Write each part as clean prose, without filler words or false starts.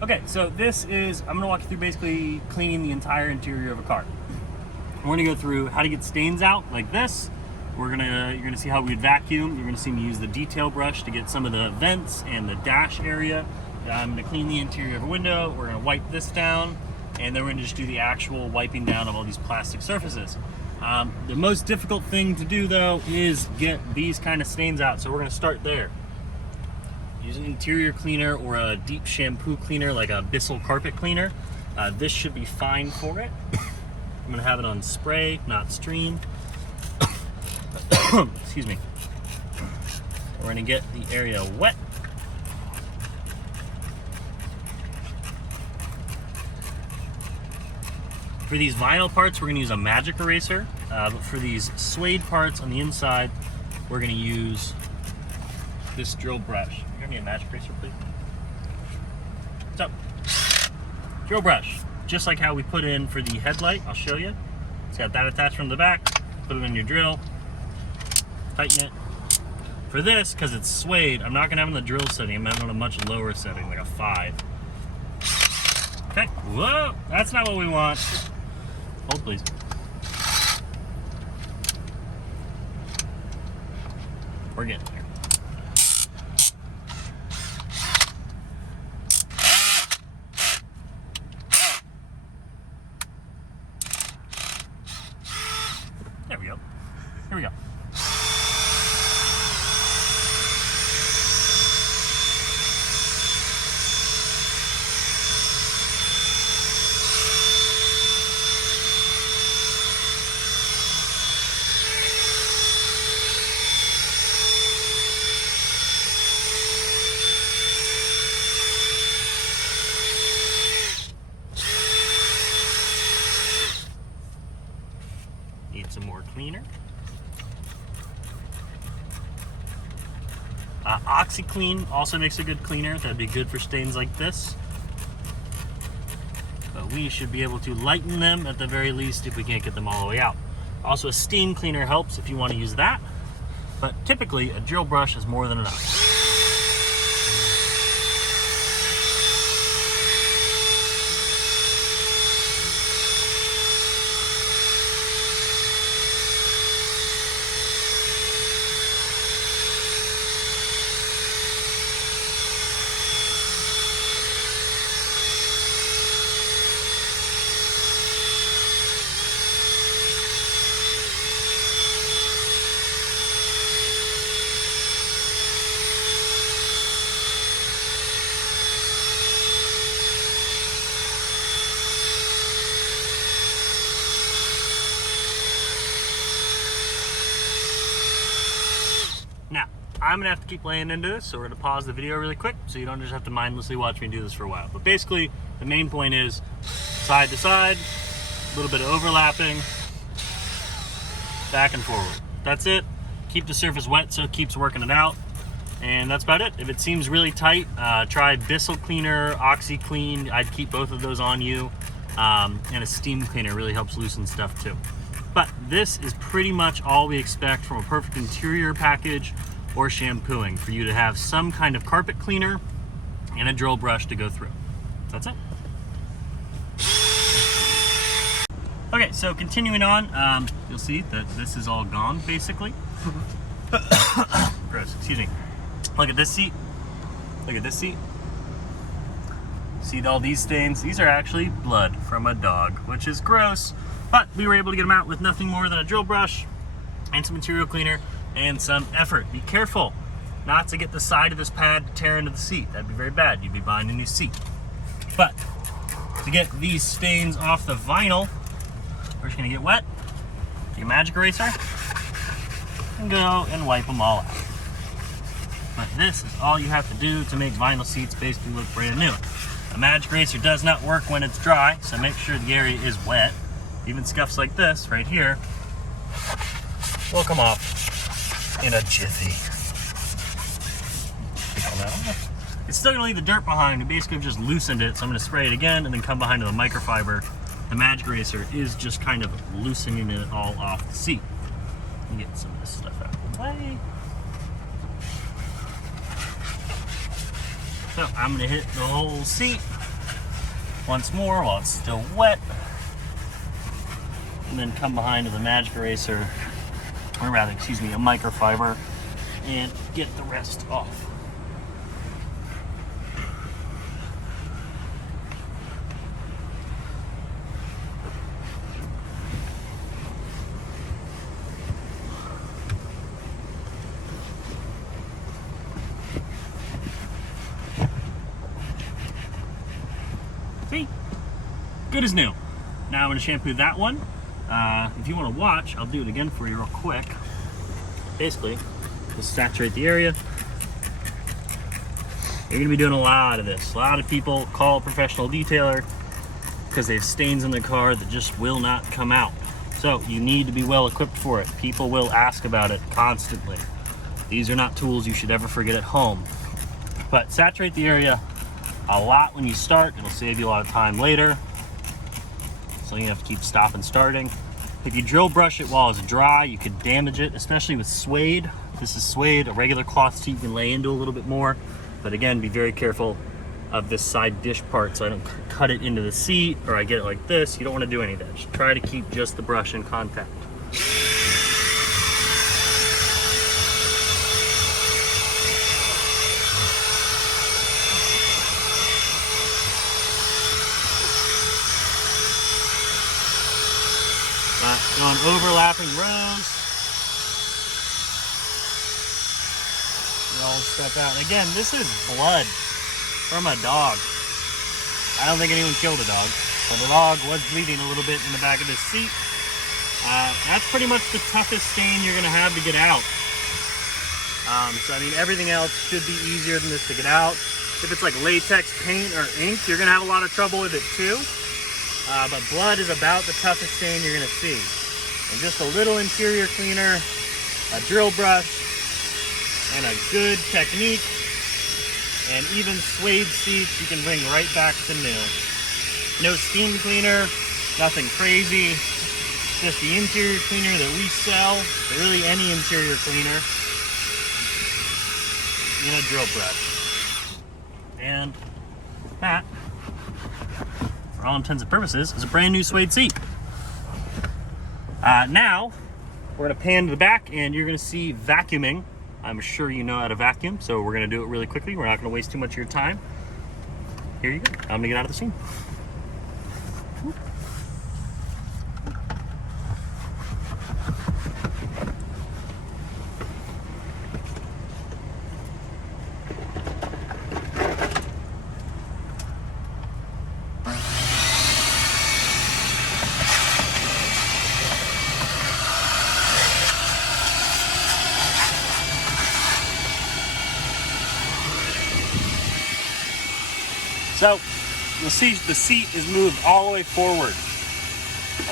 Okay, so this is, I'm gonna walk you through basically cleaning the entire interior of a car. We're gonna go through how to get stains out like this. You're gonna see how we'd vacuum. You're gonna see me use the detail brush to get some of the vents and the dash area. I'm gonna clean the interior of a window. We're gonna wipe this down, and then we're gonna just do the actual wiping down of all these plastic surfaces. The most difficult thing to do though is get these kind of stains out. So we're gonna start there. Use an interior cleaner or a deep shampoo cleaner like a Bissell carpet cleaner. This should be fine for it. I'm gonna have it on spray, not stream. Excuse me. We're gonna get the area wet. For these vinyl parts, we're gonna use a magic eraser, but for these suede parts on the inside, we're gonna use this drill brush. Give me a magic eraser, please. So, drill brush, just like how we put in for the headlight. I'll show you. It's got that attachment in the back. Put it in your drill, tighten it. For this, because it's suede, I'm not gonna have it in the drill setting. I'm having it on a much lower setting, like a 5. Okay, whoa, that's not what we want. Hold, please. We're getting there. There we go. Here we go. Need some more cleaner. OxyClean also makes a good cleaner. That'd be good for stains like this. But we should be able to lighten them at the very least if we can't get them all the way out. Also, a steam cleaner helps if you want to use that. But typically, a drill brush is more than enough. Now, I'm gonna have to keep laying into this, so we're gonna pause the video really quick so you don't just have to mindlessly watch me do this for a while. But basically, the main point is side to side, a little bit of overlapping, back and forward. That's it. Keep the surface wet so it keeps working it out. And that's about it. If it seems really tight, try Bissell cleaner, OxyClean. I'd keep both of those on you. And a steam cleaner really helps loosen stuff too. But this is pretty much all we expect from a perfect interior package or shampooing, for you to have some kind of carpet cleaner and a drill brush to go through. That's it. Okay, so continuing on, you'll see that this is all gone basically. Gross, excuse me. Look at this seat. Look at this seat. See all these stains? These are actually blood from a dog, which is gross. But we were able to get them out with nothing more than a drill brush and some material cleaner and some effort. Be careful not to get the side of this pad to tear into the seat. That'd be very bad. You'd be buying a new seat. But to get these stains off the vinyl, we're just gonna get wet, take a magic eraser, and go and wipe them all out. But this is all you have to do to make vinyl seats basically look brand new. A magic eraser does not work when it's dry, so make sure the area is wet. Even scuffs like this right here will come off in a jiffy. Take all that off. It's still gonna leave the dirt behind. We basically just loosened it, so I'm gonna spray it again and then come behind to the microfiber. The magic eraser is just kind of loosening it all off the seat. Let me get some of this stuff out of the way. So I'm gonna hit the whole seat once more while it's still wet. And then come behind with a magic eraser, or rather, excuse me, a microfiber, and get the rest off. See? Good as new. Now I'm going to shampoo that one. If you want to watch, I'll do it again for you real quick. Basically, just saturate the area. You're going to be doing a lot of this. A lot of people call a professional detailer because they have stains in their car that just will not come out. So you need to be well equipped for it. People will ask about it constantly. These are not tools you should ever forget at home. But saturate the area a lot when you start. It'll save you a lot of time later. So you have to keep stop and starting. If you drill brush it while it's dry, you could damage it, especially with suede. This is suede, a regular cloth seat you can lay into a little bit more. But again, be very careful of this side dish part so I don't cut it into the seat or I get it like this. You don't want to do any of that. Just try to keep just the brush in contact. On overlapping rows. You all step out. And again, this is blood from a dog. I don't think anyone killed a dog, but the dog was bleeding a little bit in the back of this seat. That's pretty much the toughest stain you're gonna have to get out. So I mean, everything else should be easier than this to get out. If it's like latex paint or ink, you're gonna have a lot of trouble with it too. But blood is about the toughest stain you're gonna see. And just a little interior cleaner, a drill brush, and a good technique, and even suede seats you can bring right back to new. No steam cleaner, nothing crazy, just the interior cleaner that we sell, really any interior cleaner, and a drill brush. And that, for all intents and purposes, is a brand new suede seat. Now, we're going to pan to the back and you're going to see vacuuming. I'm sure you know how to vacuum, so we're going to do it really quickly. We're not going to waste too much of your time. Here you go. I'm going to get out of the scene. So you'll see the seat is moved all the way forward.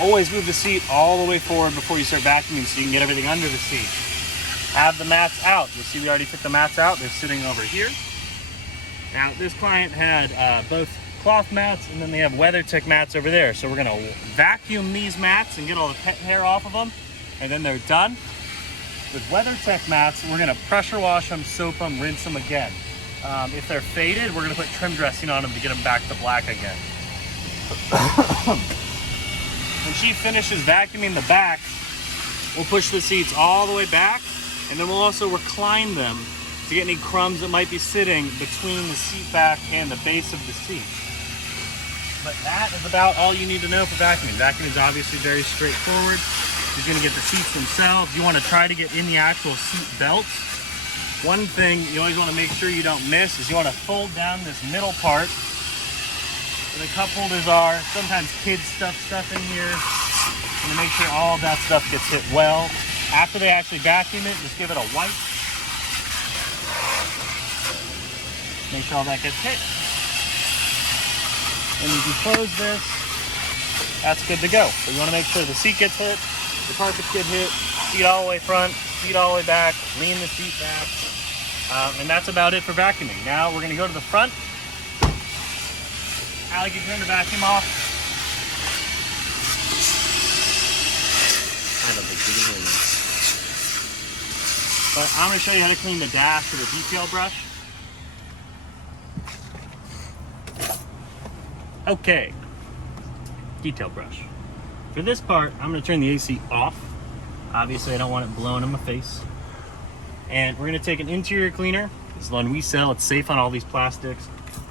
Always move the seat all the way forward before you start vacuuming so you can get everything under the seat. Have the mats out. You'll see we already took the mats out. They're sitting over here. Now this client had both cloth mats and then they have WeatherTech mats over there. So we're gonna vacuum these mats and get all the pet hair off of them, and then they're done. With WeatherTech mats, we're gonna pressure wash them, soap them, rinse them again. If they're faded, we're going to put trim dressing on them to get them back to black again. When she finishes vacuuming the back, we'll push the seats all the way back, and then we'll also recline them to get any crumbs that might be sitting between the seat back and the base of the seat. But that is about all you need to know for vacuuming. Vacuuming is obviously very straightforward. You're going to get the seats themselves. You want to try to get in the actual seat belts. One thing you always want to make sure you don't miss is you want to fold down this middle part where the cup holders are. Sometimes kids stuff in here. You want to make sure all of that stuff gets hit well. After they actually vacuum it, just give it a wipe. Make sure all that gets hit. And if you close this, that's good to go. So you want to make sure the seat gets hit, the carpets get hit, seat all the way front, seat all the way back, lean the seat back. And that's about it for vacuuming. Now we're going to go to the front. Allie, can you turn the vacuum off? I don't think you can hear me. But I'm going to show you how to clean the dash with a detail brush. Okay, detail brush. For this part, I'm gonna turn the AC off. Obviously, I don't want it blowing in my face. And we're gonna take an interior cleaner. This is the one we sell. It's safe on all these plastics.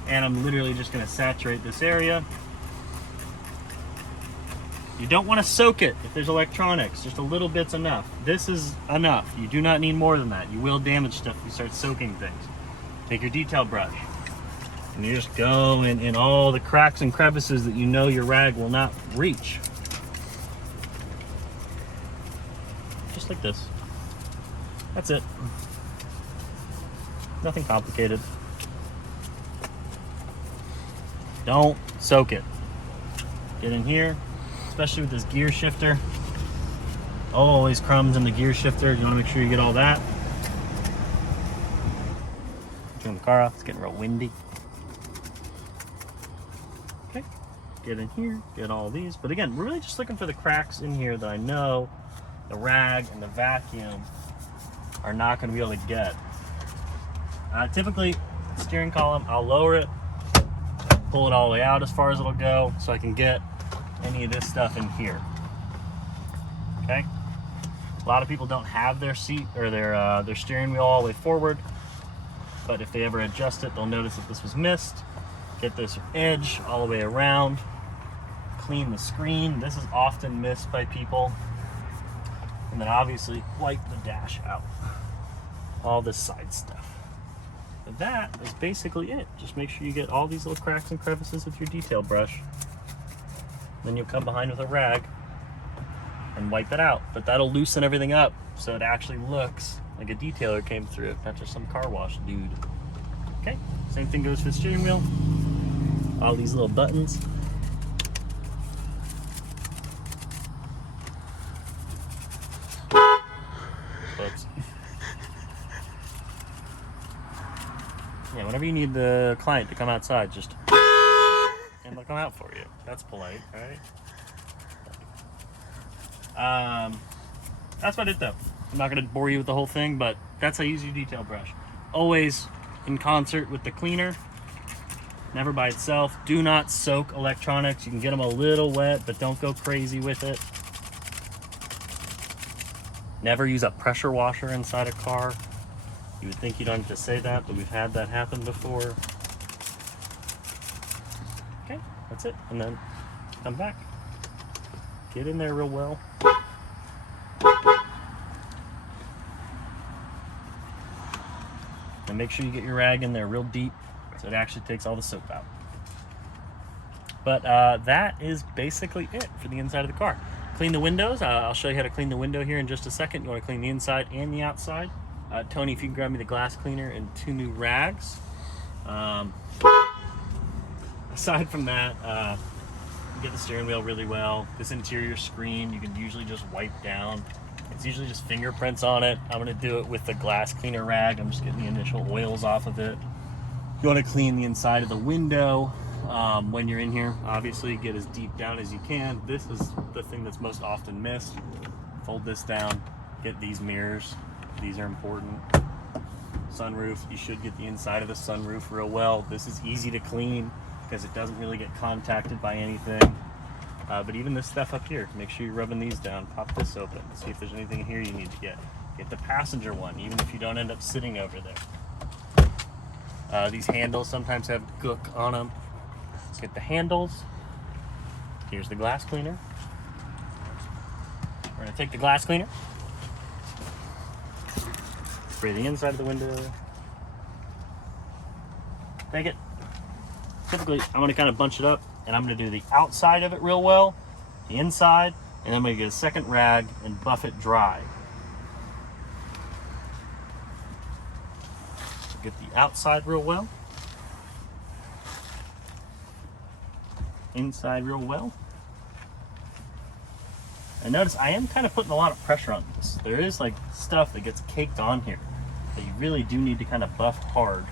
And I'm literally just gonna saturate this area. You don't want to soak it if there's electronics. Just a little bit's enough. This is enough. You do not need more than that. You will damage stuff if you start soaking things. Take your detail brush and you just go in all the cracks and crevices that you know your rag will not reach. Just like this. That's it. Nothing complicated. Don't soak it. Get in here. Especially with this gear shifter. Always crumbs in the gear shifter. You want to make sure you get all that. Turn the car off. It's getting real windy. Okay. Get in here. Get all these. But again, we're really just looking for the cracks in here that I know the rag and the vacuum are not going to be able to get. Typically, steering column, I'll lower it, pull it all the way out as far as it'll go so I can get any of this stuff in here. Okay, a lot of people don't have their seat or their steering wheel all the way forward, but if they ever adjust it, they'll notice that this was missed. Get this edge all the way around, clean the screen. This is often missed by people. And then obviously wipe the dash out, all this side stuff. But that is basically it. Just make sure you get all these little cracks and crevices with your detail brush. Then you'll come behind with a rag and wipe it out. But that'll loosen everything up so it actually looks like a detailer came through it, not just some car wash dude. Okay, same thing goes for the steering wheel. All these little buttons. Oops. Yeah, whenever you need the client to come outside, just and they'll come out for you. That's polite, right? That's about it though. I'm not going to bore you with the whole thing, but that's how you use your detail brush. Always in concert with the cleaner, never by itself. Do not soak electronics. You can get them a little wet, but don't go crazy with it. Never use a pressure washer inside a car. You would think you don't have to say that, but we've had that happen before. Okay, that's it. And then come back. Get in there real well. And make sure you get your rag in there real deep so it actually takes all the soap out. But that is basically it for the inside of the car. Clean the windows. I'll show you how to clean the window here in just a second. You want to clean the inside and the outside. Tony, if you can grab me the glass cleaner and 2 new rags. Aside from that, you get the steering wheel really well. This interior screen you can usually just wipe down. It's usually just fingerprints on it. I'm going to do it with the glass cleaner rag. I'm just getting the initial oils off of it. You want to clean the inside of the window when you're in here. Obviously, get as deep down as you can. This is the thing that's most often missed. Fold this down. Get these mirrors. These are important. Sunroof. You should get the inside of the sunroof real well. This is easy to clean because it doesn't really get contacted by anything. But even this stuff up here, make sure you're rubbing these down. Pop this open. See if there's anything in here you need to get. Get the passenger one, even if you don't end up sitting over there. These handles sometimes have gook on them. Let's get the handles. Here's the glass cleaner. We're going to take the glass cleaner, spray the inside of the window. Take it. Typically, I'm going to kind of bunch it up, and I'm going to do the outside of it real well, the inside, and then I'm going to get a second rag and buff it dry. Get the outside real well, inside real well. And notice I am kind of putting a lot of pressure on this. There is like stuff that gets caked on here that you really do need to kind of buff hard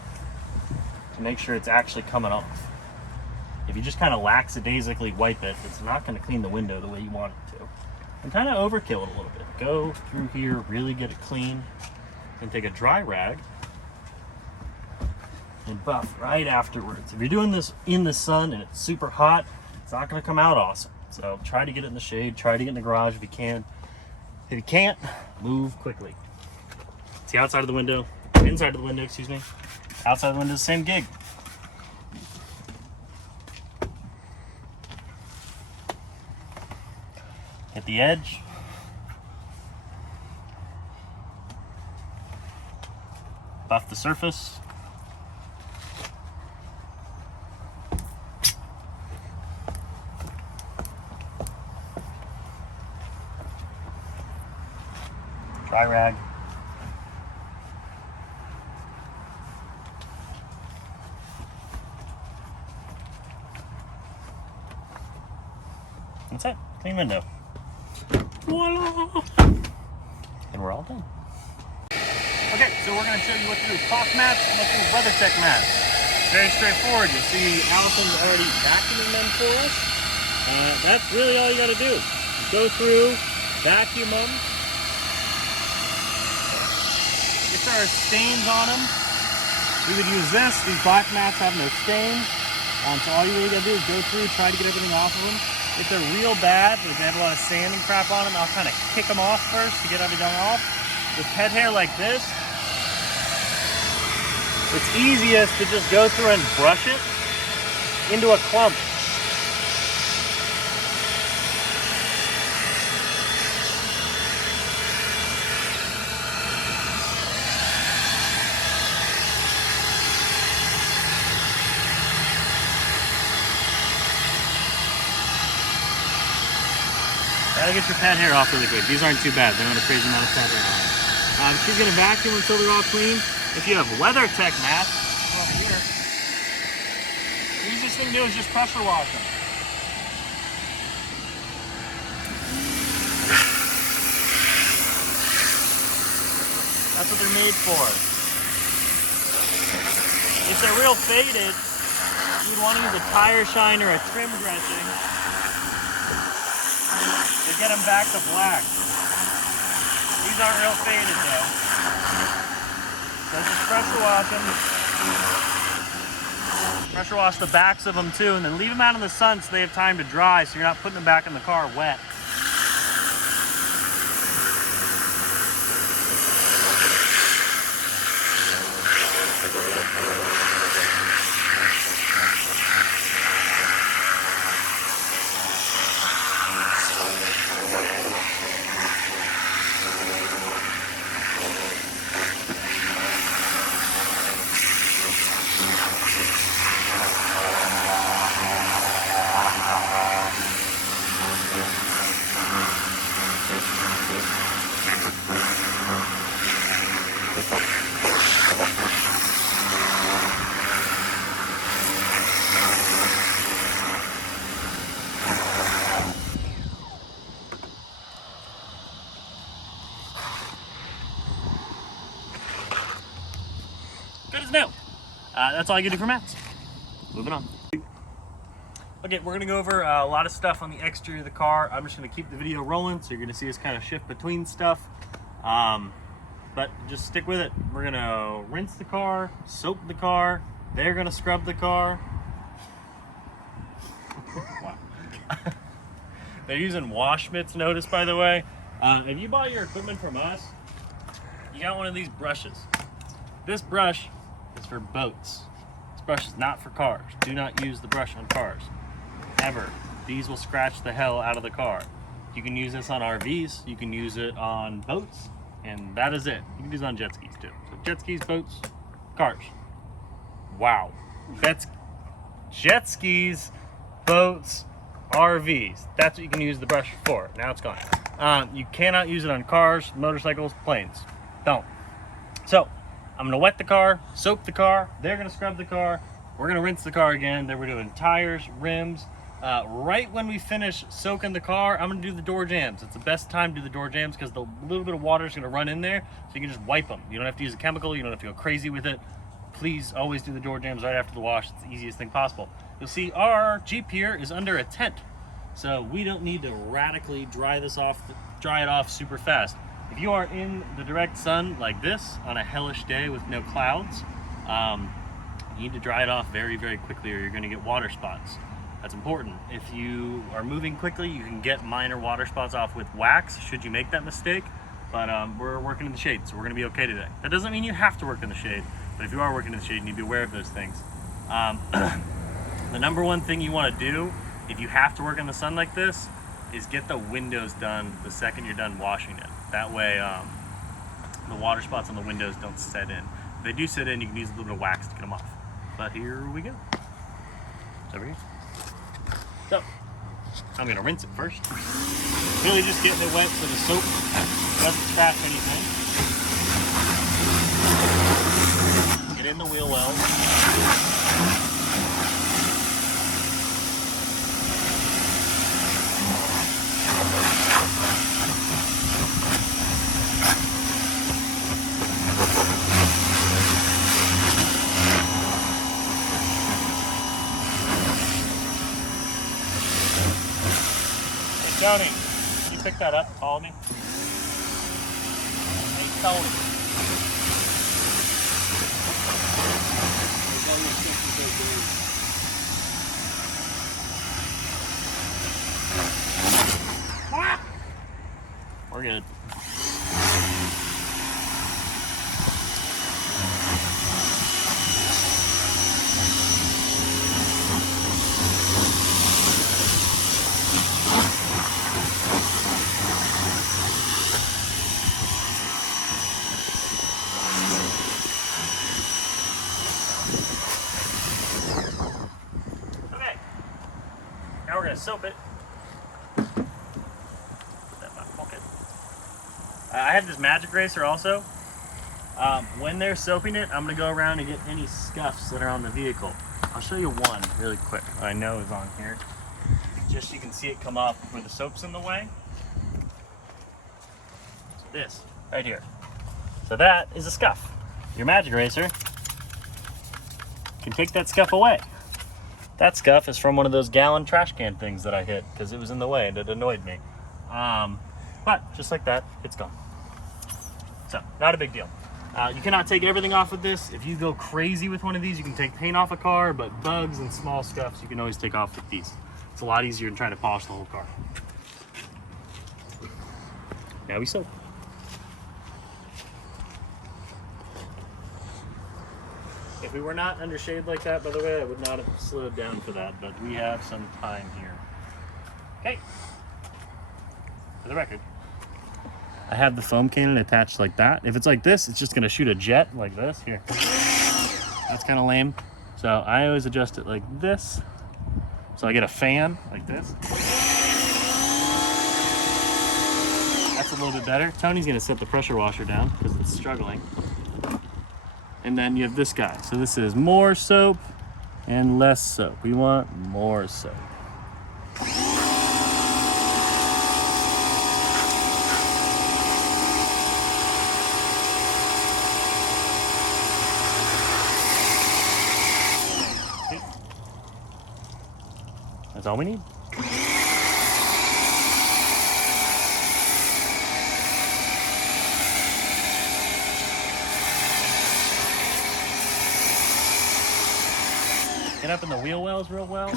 to make sure it's actually coming off. If you just kind of lackadaisically wipe it, it's not going to clean the window the way you want it to. And kind of overkill it a little bit. Go through here, really get it clean, and take a dry rag and buff right afterwards. If you're doing this in the sun and it's super hot, it's not going to come out awesome. So try to get it in the shade, try to get in the garage if you can. If you can't, move quickly. See, outside of the window, inside of the window, excuse me. Outside of the window, same gig. Hit the edge. Buff the surface. Dry rag. That's it. Clean window. Voila! And we're all done. Okay, so we're going to show you what to do with cloth mats and what to do with WeatherTech mats. Very straightforward. You see Allison's already vacuuming them for us. That's really all you got to do. Go through, vacuum them. If there are stains on them, we would use this. These black mats have no stains. So all you really got to do is go through, try to get everything off of them. If they're real bad, if they have a lot of sand and crap on them, I'll kind of kick them off first to get everything off. With pet hair like this, it's easiest to just go through and brush it into a clump. Gotta get your pet hair off really quick. These aren't too bad. They don't have a crazy amount of pet hair on them. She's gonna vacuum until they're all clean. If you have WeatherTech mats, over here, the easiest thing to do is just pressure wash them. That's what they're made for. If they're real faded, you'd want to use a tire shine or a trim dressing to get them back to black. These aren't real faded though. So just pressure wash them. Pressure wash the backs of them too, and then leave them out in the sun so they have time to dry so you're not putting them back in the car wet. Good as new. That's all I can do for mats. Moving on. Okay, we're gonna go over a lot of stuff on the exterior of the car. I'm just gonna keep the video rolling, so you're gonna see us kind of shift between stuff. But just stick with it. We're gonna rinse the car, soap the car. They're gonna scrub the car. Wow. They're using wash mitts, notice, by the way. If you bought your equipment from us, you got one of these brushes. This brush is for boats. This brush is not for cars. Do not use the brush on cars. Ever. These will scratch the hell out of the car. You can use this on RVs. You can use it on boats. And that is it. You can use it on jet skis too. So jet skis, boats, cars. Wow. That's jet skis, boats, RVs. That's what you can use the brush for. Now it's gone. You cannot use it on cars, motorcycles, planes. Don't. So, I'm gonna wet the car, soap the car, they're gonna scrub the car, we're gonna rinse the car again, then we're doing tires, rims. Right when we finish soaking the car, I'm gonna do the door jambs. It's the best time to do the door jambs because the little bit of water is gonna run in there, so you can just wipe them. You don't have to use a chemical, you don't have to go crazy with it. Please always do the door jambs right after the wash. It's the easiest thing possible. You'll see our Jeep here is under a tent, so we don't need to radically dry it off super fast. If you are in the direct sun like this on a hellish day with no clouds, You need to dry it off very, very quickly or you're gonna get water spots. That's important. If you are moving quickly, you can get minor water spots off with wax, should you make that mistake. But we're working in the shade, so we're gonna be okay today. That doesn't mean you have to work in the shade, but if you are working in the shade, you need to be aware of those things. The number one thing you wanna do, if you have to work in the sun like this, is get the windows done the second you're done washing it. That way, the water spots on the windows don't set in. If they do set in, you can use a little bit of wax to get them off. But here we go. It's over here. So, I'm gonna rinse it first. Really just getting it wet so the soap doesn't scratch anything. Get in the wheel wells. Tony, can you pick that up and call me? Hey, Tony. We're good. Now we're going to soap it. Put that in my pocket. I have this magic eraser also. When they're soaping it, I'm going to go around and get any scuffs that are on the vehicle. I'll show you one really quick I know is on here. Just so you can see it come off where the soap's in the way. So this, right here. So that is a scuff. Your magic eraser can take that scuff away. That scuff is from one of those gallon trash can things that I hit because it was in the way and it annoyed me. But just like that, it's gone. So, not a big deal. You cannot take everything off of this. If you go crazy with one of these, you can take paint off a car, but bugs and small scuffs you can always take off with these. It's a lot easier than trying to polish the whole car. Now we soap. If we were not under shade like that, by the way, I would not have slowed down for that, but we have some time here. Okay. For the record, I have the foam cannon attached like that. If it's like this, it's just gonna shoot a jet like this. Here. That's kind of lame. So I always adjust it like this. So I get a fan like this. That's a little bit better. Tony's gonna set the pressure washer down because it's struggling. And then you have this guy. So this is more soap and less soap. We want more soap. Okay. That's all we need. Get up in the wheel wells real well.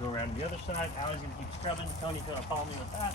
Go around to the other side. Allie's gonna keep scrubbing. Tony's gonna follow me with that.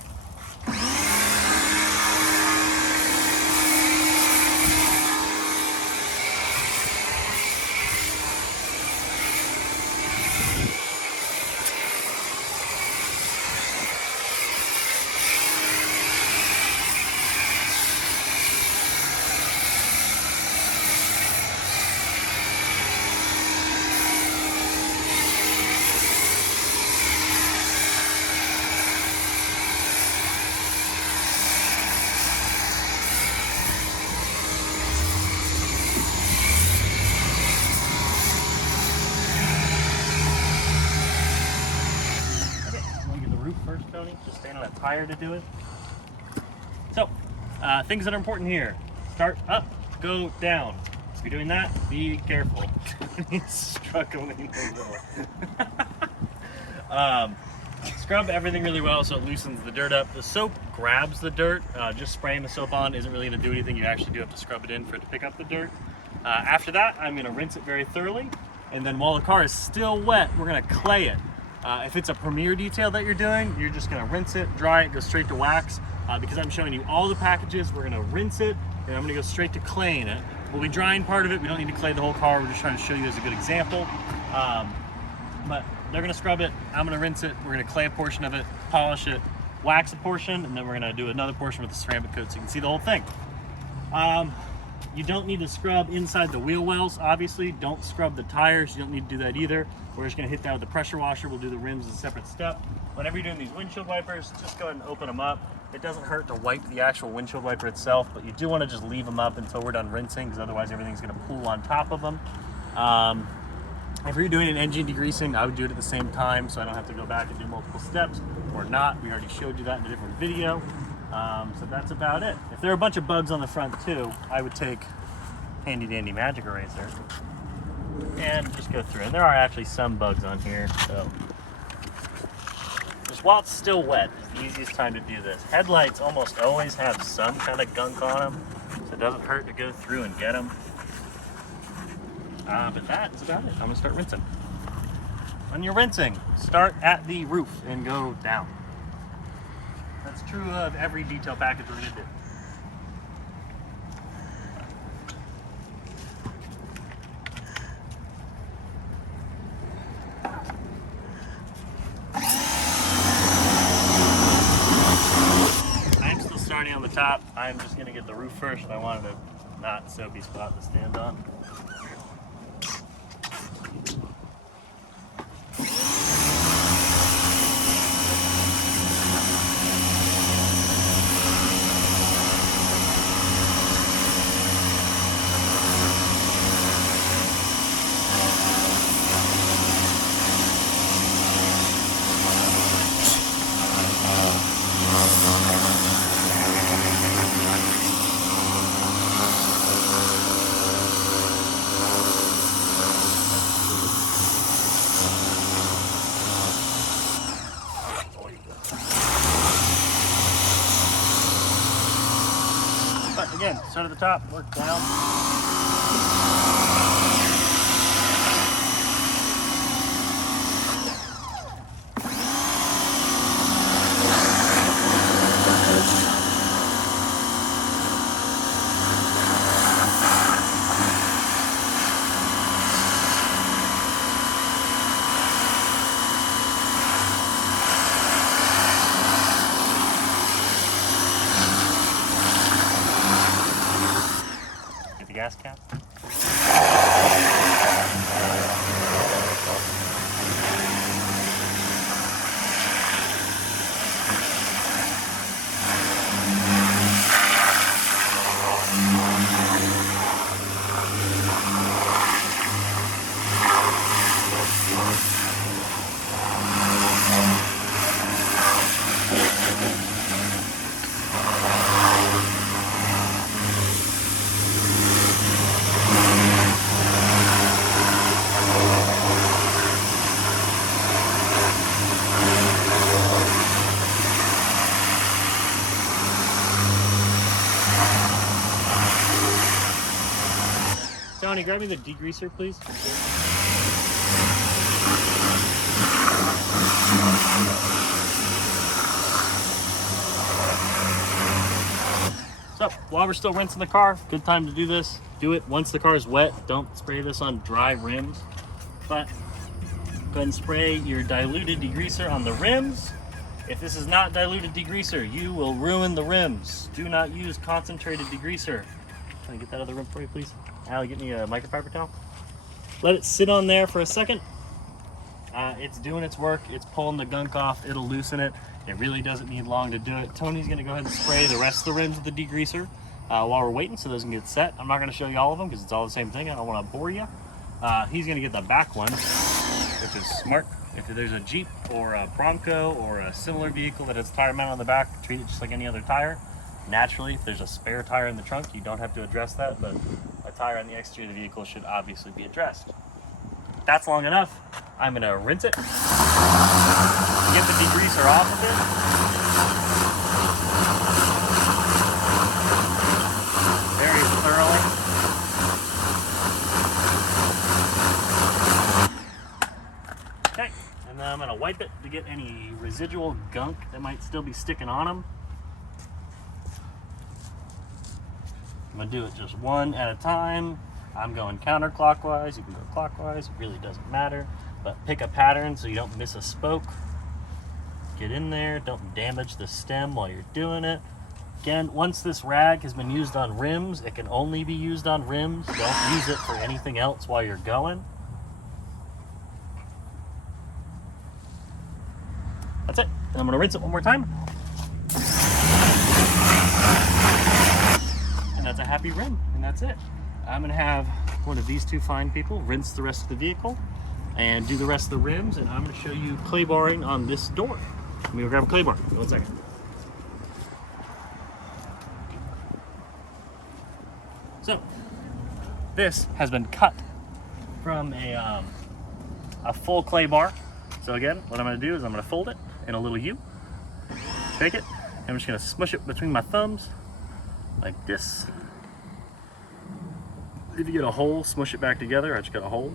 tire to do it. So, things that are important here. Start up, go down. If you're doing that, be careful. He's struggling a little. Scrub everything really well so it loosens the dirt up. The soap grabs the dirt. Just spraying the soap on isn't really going to do anything. You actually do have to scrub it in for it to pick up the dirt. After that, I'm going to rinse it very thoroughly. And then while the car is still wet, we're going to clay it. If it's a premier detail that you're doing, you're just going to rinse it, dry it, go straight to wax. Because I'm showing you all the packages, we're going to rinse it, and I'm going to go straight to claying it. We'll be drying part of it. We don't need to clay the whole car. We're just trying to show you as a good example. But they're going to scrub it. I'm going to rinse it. We're going to clay a portion of it, polish it, wax a portion, and then we're going to do another portion with the ceramic coat so you can see the whole thing. You don't need to scrub inside the wheel wells, obviously. Don't scrub the tires. You don't need to do that either. We're just going to hit that with the pressure washer. We'll do the rims as a separate step. Whenever you're doing these windshield wipers, just go ahead and open them up. It doesn't hurt to wipe the actual windshield wiper itself, but you do want to just leave them up until we're done rinsing, because otherwise everything's going to pool on top of them. If you're doing an engine degreasing, I would do it at the same time so I don't have to go back and do multiple steps, or not. We already showed you that in a different video. So that's about it. If there are a bunch of bugs on the front too, I would take handy dandy magic eraser and just go through. And there are actually some bugs on here, so just while it's still wet is the easiest time to do this. Headlights almost always have some kind of gunk on them, so it doesn't hurt to go through and get them. But that's about it. I'm gonna start rinsing. When you're rinsing, start at the roof and go down. That's true of every detail package we're gonna do. I'm still starting on the top. I'm just gonna get the roof first. I wanted a not soapy spot to stand on. But again, start at the top, work down. Gas cap. Tony, grab me the degreaser, please. So, while we're still rinsing the car, good time to do this. Do it once the car is wet. Don't spray this on dry rims. But go ahead and spray your diluted degreaser on the rims. If this is not diluted degreaser, you will ruin the rims. Do not use concentrated degreaser. Can I get that other rim for you, please? Allie, get me a microfiber towel. Let it sit on there for a second. It's doing its work. It's pulling the gunk off. It'll loosen it. It really doesn't need long to do it. Tony's gonna go ahead and spray the rest of the rims with the degreaser while we're waiting so those can get set. I'm not gonna show you all of them because it's all the same thing. I don't wanna bore you. He's gonna get the back one. which is smart. If there's a Jeep or a Bronco or a similar vehicle that has tire mount on the back, treat it just like any other tire. Naturally, if there's a spare tire in the trunk, you don't have to address that, but a tire on the exterior of the vehicle should obviously be addressed. That's long enough. I'm gonna rinse it, get the degreaser off of it. Very thoroughly. Okay, and then I'm gonna wipe it to get any residual gunk that might still be sticking on them. I'm gonna do it just one at a time. I'm going counterclockwise, you can go clockwise, it really doesn't matter. But pick a pattern so you don't miss a spoke. Get in there, don't damage the stem while you're doing it. Again, once this rag has been used on rims, it can only be used on rims. Don't use it for anything else while you're going. That's it. And I'm gonna rinse it one more time. And that's a happy rim, and that's it. I'm gonna have one of these two fine people rinse the rest of the vehicle and do the rest of the rims, and I'm gonna show you clay barring on this door. Let me go grab a clay bar. One second. So, this has been cut from a full clay bar. So again, what I'm gonna do is I'm gonna fold it in a little U, shake it, and I'm just gonna smush it between my thumbs like this. If you get a hole, smush it back together. I just got a hole.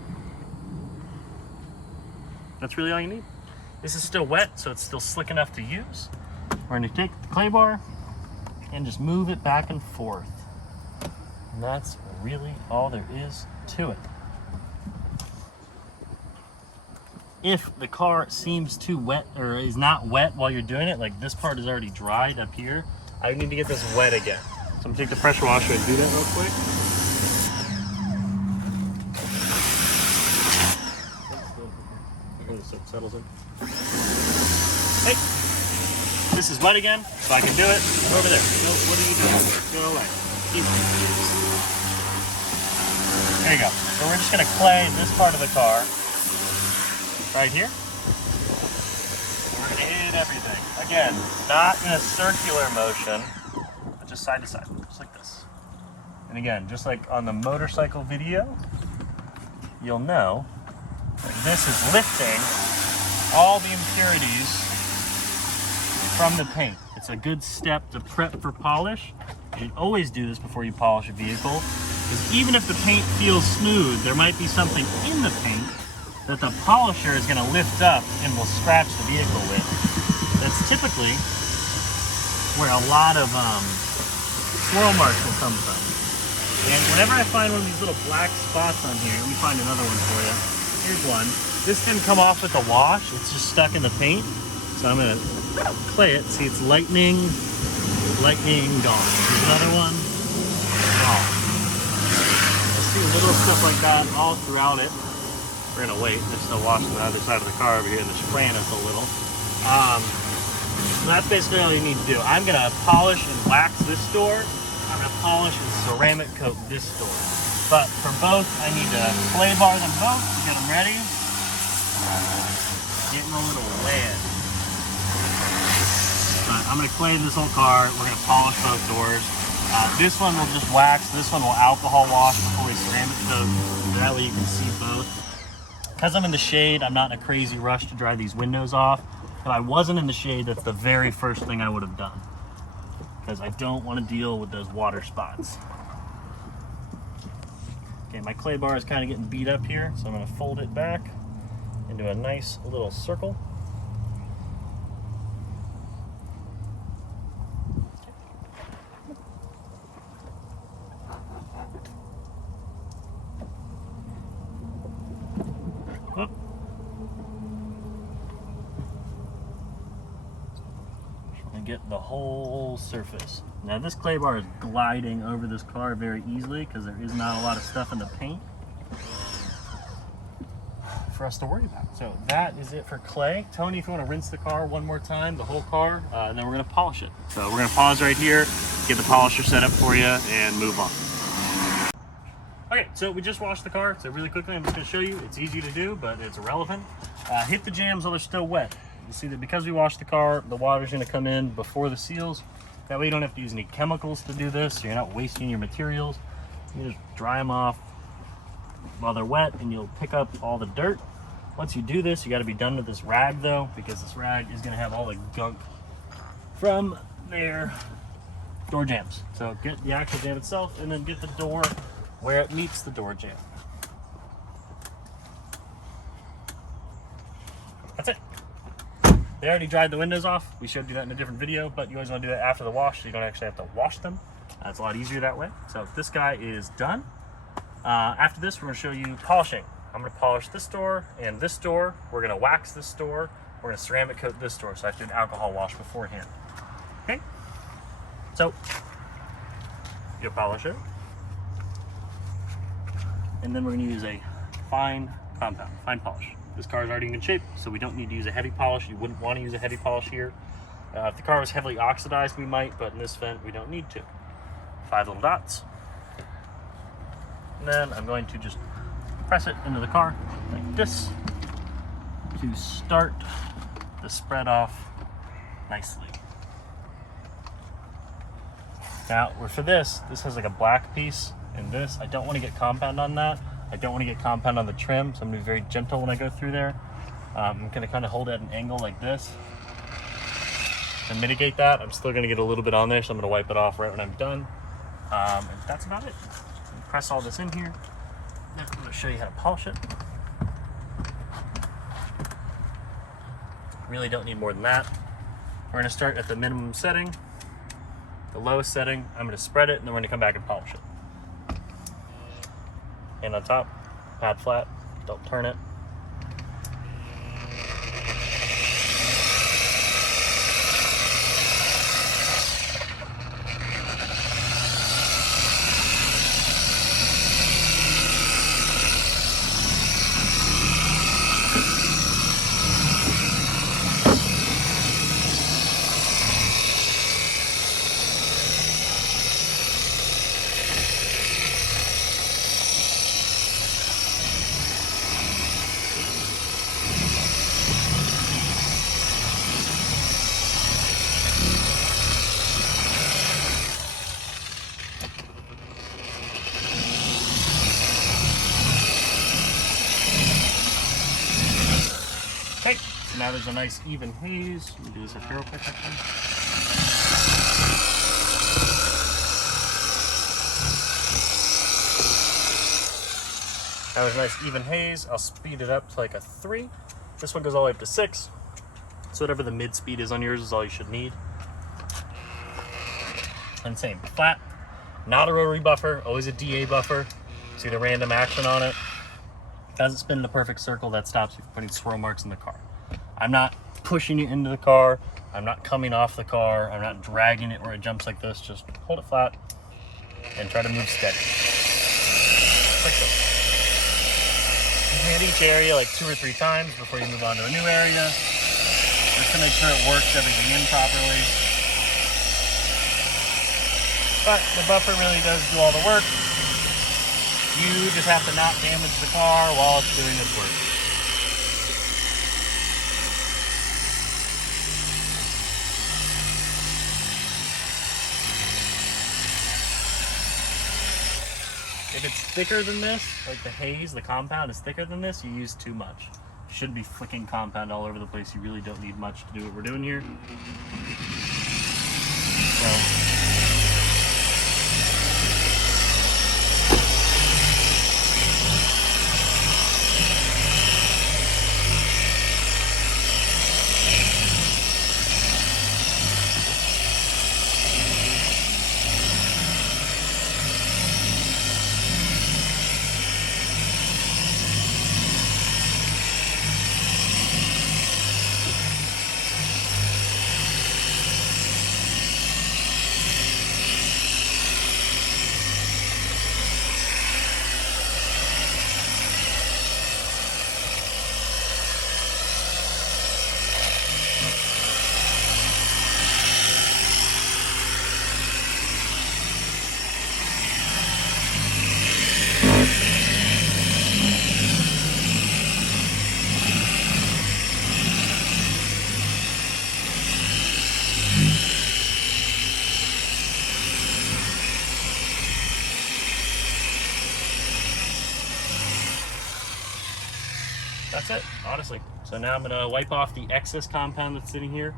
That's really all you need. This is still wet, so it's still slick enough to use. We're gonna take the clay bar and just move it back and forth. And that's really all there is to it. If the car seems too wet or is not wet while you're doing it, like this part is already dried up here, I need to get this wet again. So I'm gonna take the pressure washer and do that real quick. So it settles in. Hey, this is wet again, so I can do it. Over there. No, what are you doing? Go away. There you go. So we're just gonna clay this part of the car right here. We're gonna hit everything. Again, not in a circular motion, but just side to side, just like this. And again, just like on the motorcycle video, you'll know this is lifting all the impurities from the paint. It's a good step to prep for polish. You should always do this before you polish a vehicle, because even if the paint feels smooth, there might be something in the paint that the polisher is going to lift up and will scratch the vehicle with. That's typically where a lot of swirl marks will come from. And whenever I find one of these little black spots on here, let me find another one for you. Here's one. This didn't come off with the wash. It's just stuck in the paint. So I'm gonna clay it. See, it's lightning, gone. Here's another one, gone. I see little stuff like that all throughout it. We're gonna wait. They're still washing the other side of the car over here, and they're spraying us a little. That's basically all you need to do. I'm gonna polish and wax this door. I'm gonna polish and ceramic coat this door. But for both, I need to clay bar them both to get them ready. Getting a little wet. But I'm going to clay this whole car. We're going to polish both doors. This one will just wax. This one will alcohol wash before we ceramic coat. That way you can see both. Because I'm in the shade, I'm not in a crazy rush to dry these windows off. If I wasn't in the shade, that's the very first thing I would have done. Because I don't want to deal with those water spots. Okay, my clay bar is kind of getting beat up here, so I'm going to fold it back into a nice little circle. Oh. And get the whole surface. Now this clay bar is gliding over this car very easily because there is not a lot of stuff in the paint for us to worry about. So that is it for clay. Tony, if you want to rinse the car one more time, the whole car, and then we're going to polish it. So we're going to pause right here, get the polisher set up for you, and move on. Okay, so we just washed the car, so really quickly I'm just going to show you. It's easy to do, but it's irrelevant. Hit the jams while they're still wet. You see that because we washed the car, the water's going to come in before the seals. That way you don't have to use any chemicals to do this, so you're not wasting your materials. You just dry them off while they're wet, and you'll pick up all the dirt. Once you do this, you got to be done with this rag though, because this rag is going to have all the gunk from their door jams. So get the actual jam itself, and then get the door where it meets the door jam. That's it. They already dried the windows off. We showed you that in a different video, but you always want to do that after the wash, so you don't actually have to wash them. It's a lot easier that way. So this guy is done. After this, we're going to show you polishing. I'm going to polish this door and this door. We're going to wax this door. We're going to ceramic coat this door, so I have to do an alcohol wash beforehand. Okay? So you polish it, and then we're going to use a fine compound, fine polish. This car is already in good shape, so we don't need to use a heavy polish. You wouldn't want to use a heavy polish here. If the car was heavily oxidized, we might, but in this vent, we don't need to. 5 little dots. And then I'm going to just press it into the car like this to start the spread off nicely. Now, for this has like a black piece, and this, I don't want to get compound on that. I don't want to get compound on the trim, so I'm going to be very gentle when I go through there. I'm going to kind of hold it at an angle like this and mitigate that. I'm still going to get a little bit on there, so I'm going to wipe it off right when I'm done. And that's about it. Press all this in here. Then I'm going to show you how to polish it. Really don't need more than that. We're going to start at the minimum setting, the lowest setting. I'm going to spread it, and then we're going to come back and polish it. Hand on top, pad flat, don't turn it. Okay, so now there's a nice even haze. Let me do this up here real quick, actually. Now there's a nice even haze. I'll speed it up to like a 3. This one goes all the way up to 6. So whatever the mid speed is on yours is all you should need. And same, flat, not a rotary buffer, always a DA buffer. See the random action on it. As it's spinning a perfect circle, that stops you from putting swirl marks in the car. I'm not pushing it into the car. I'm not coming off the car. I'm not dragging it where it jumps like this. Just hold it flat and try to move steady. Like this. You can hit each area like 2 or 3 times before you move on to a new area, just to make sure it works everything in properly. But the buffer really does do all the work. You just have to not damage the car while it's doing its work. If it's thicker than this, like the haze, the compound is thicker than this, you use too much. You shouldn't be flicking compound all over the place. You really don't need much to do what we're doing here. So, that's it, honestly. So now I'm gonna wipe off the excess compound that's sitting here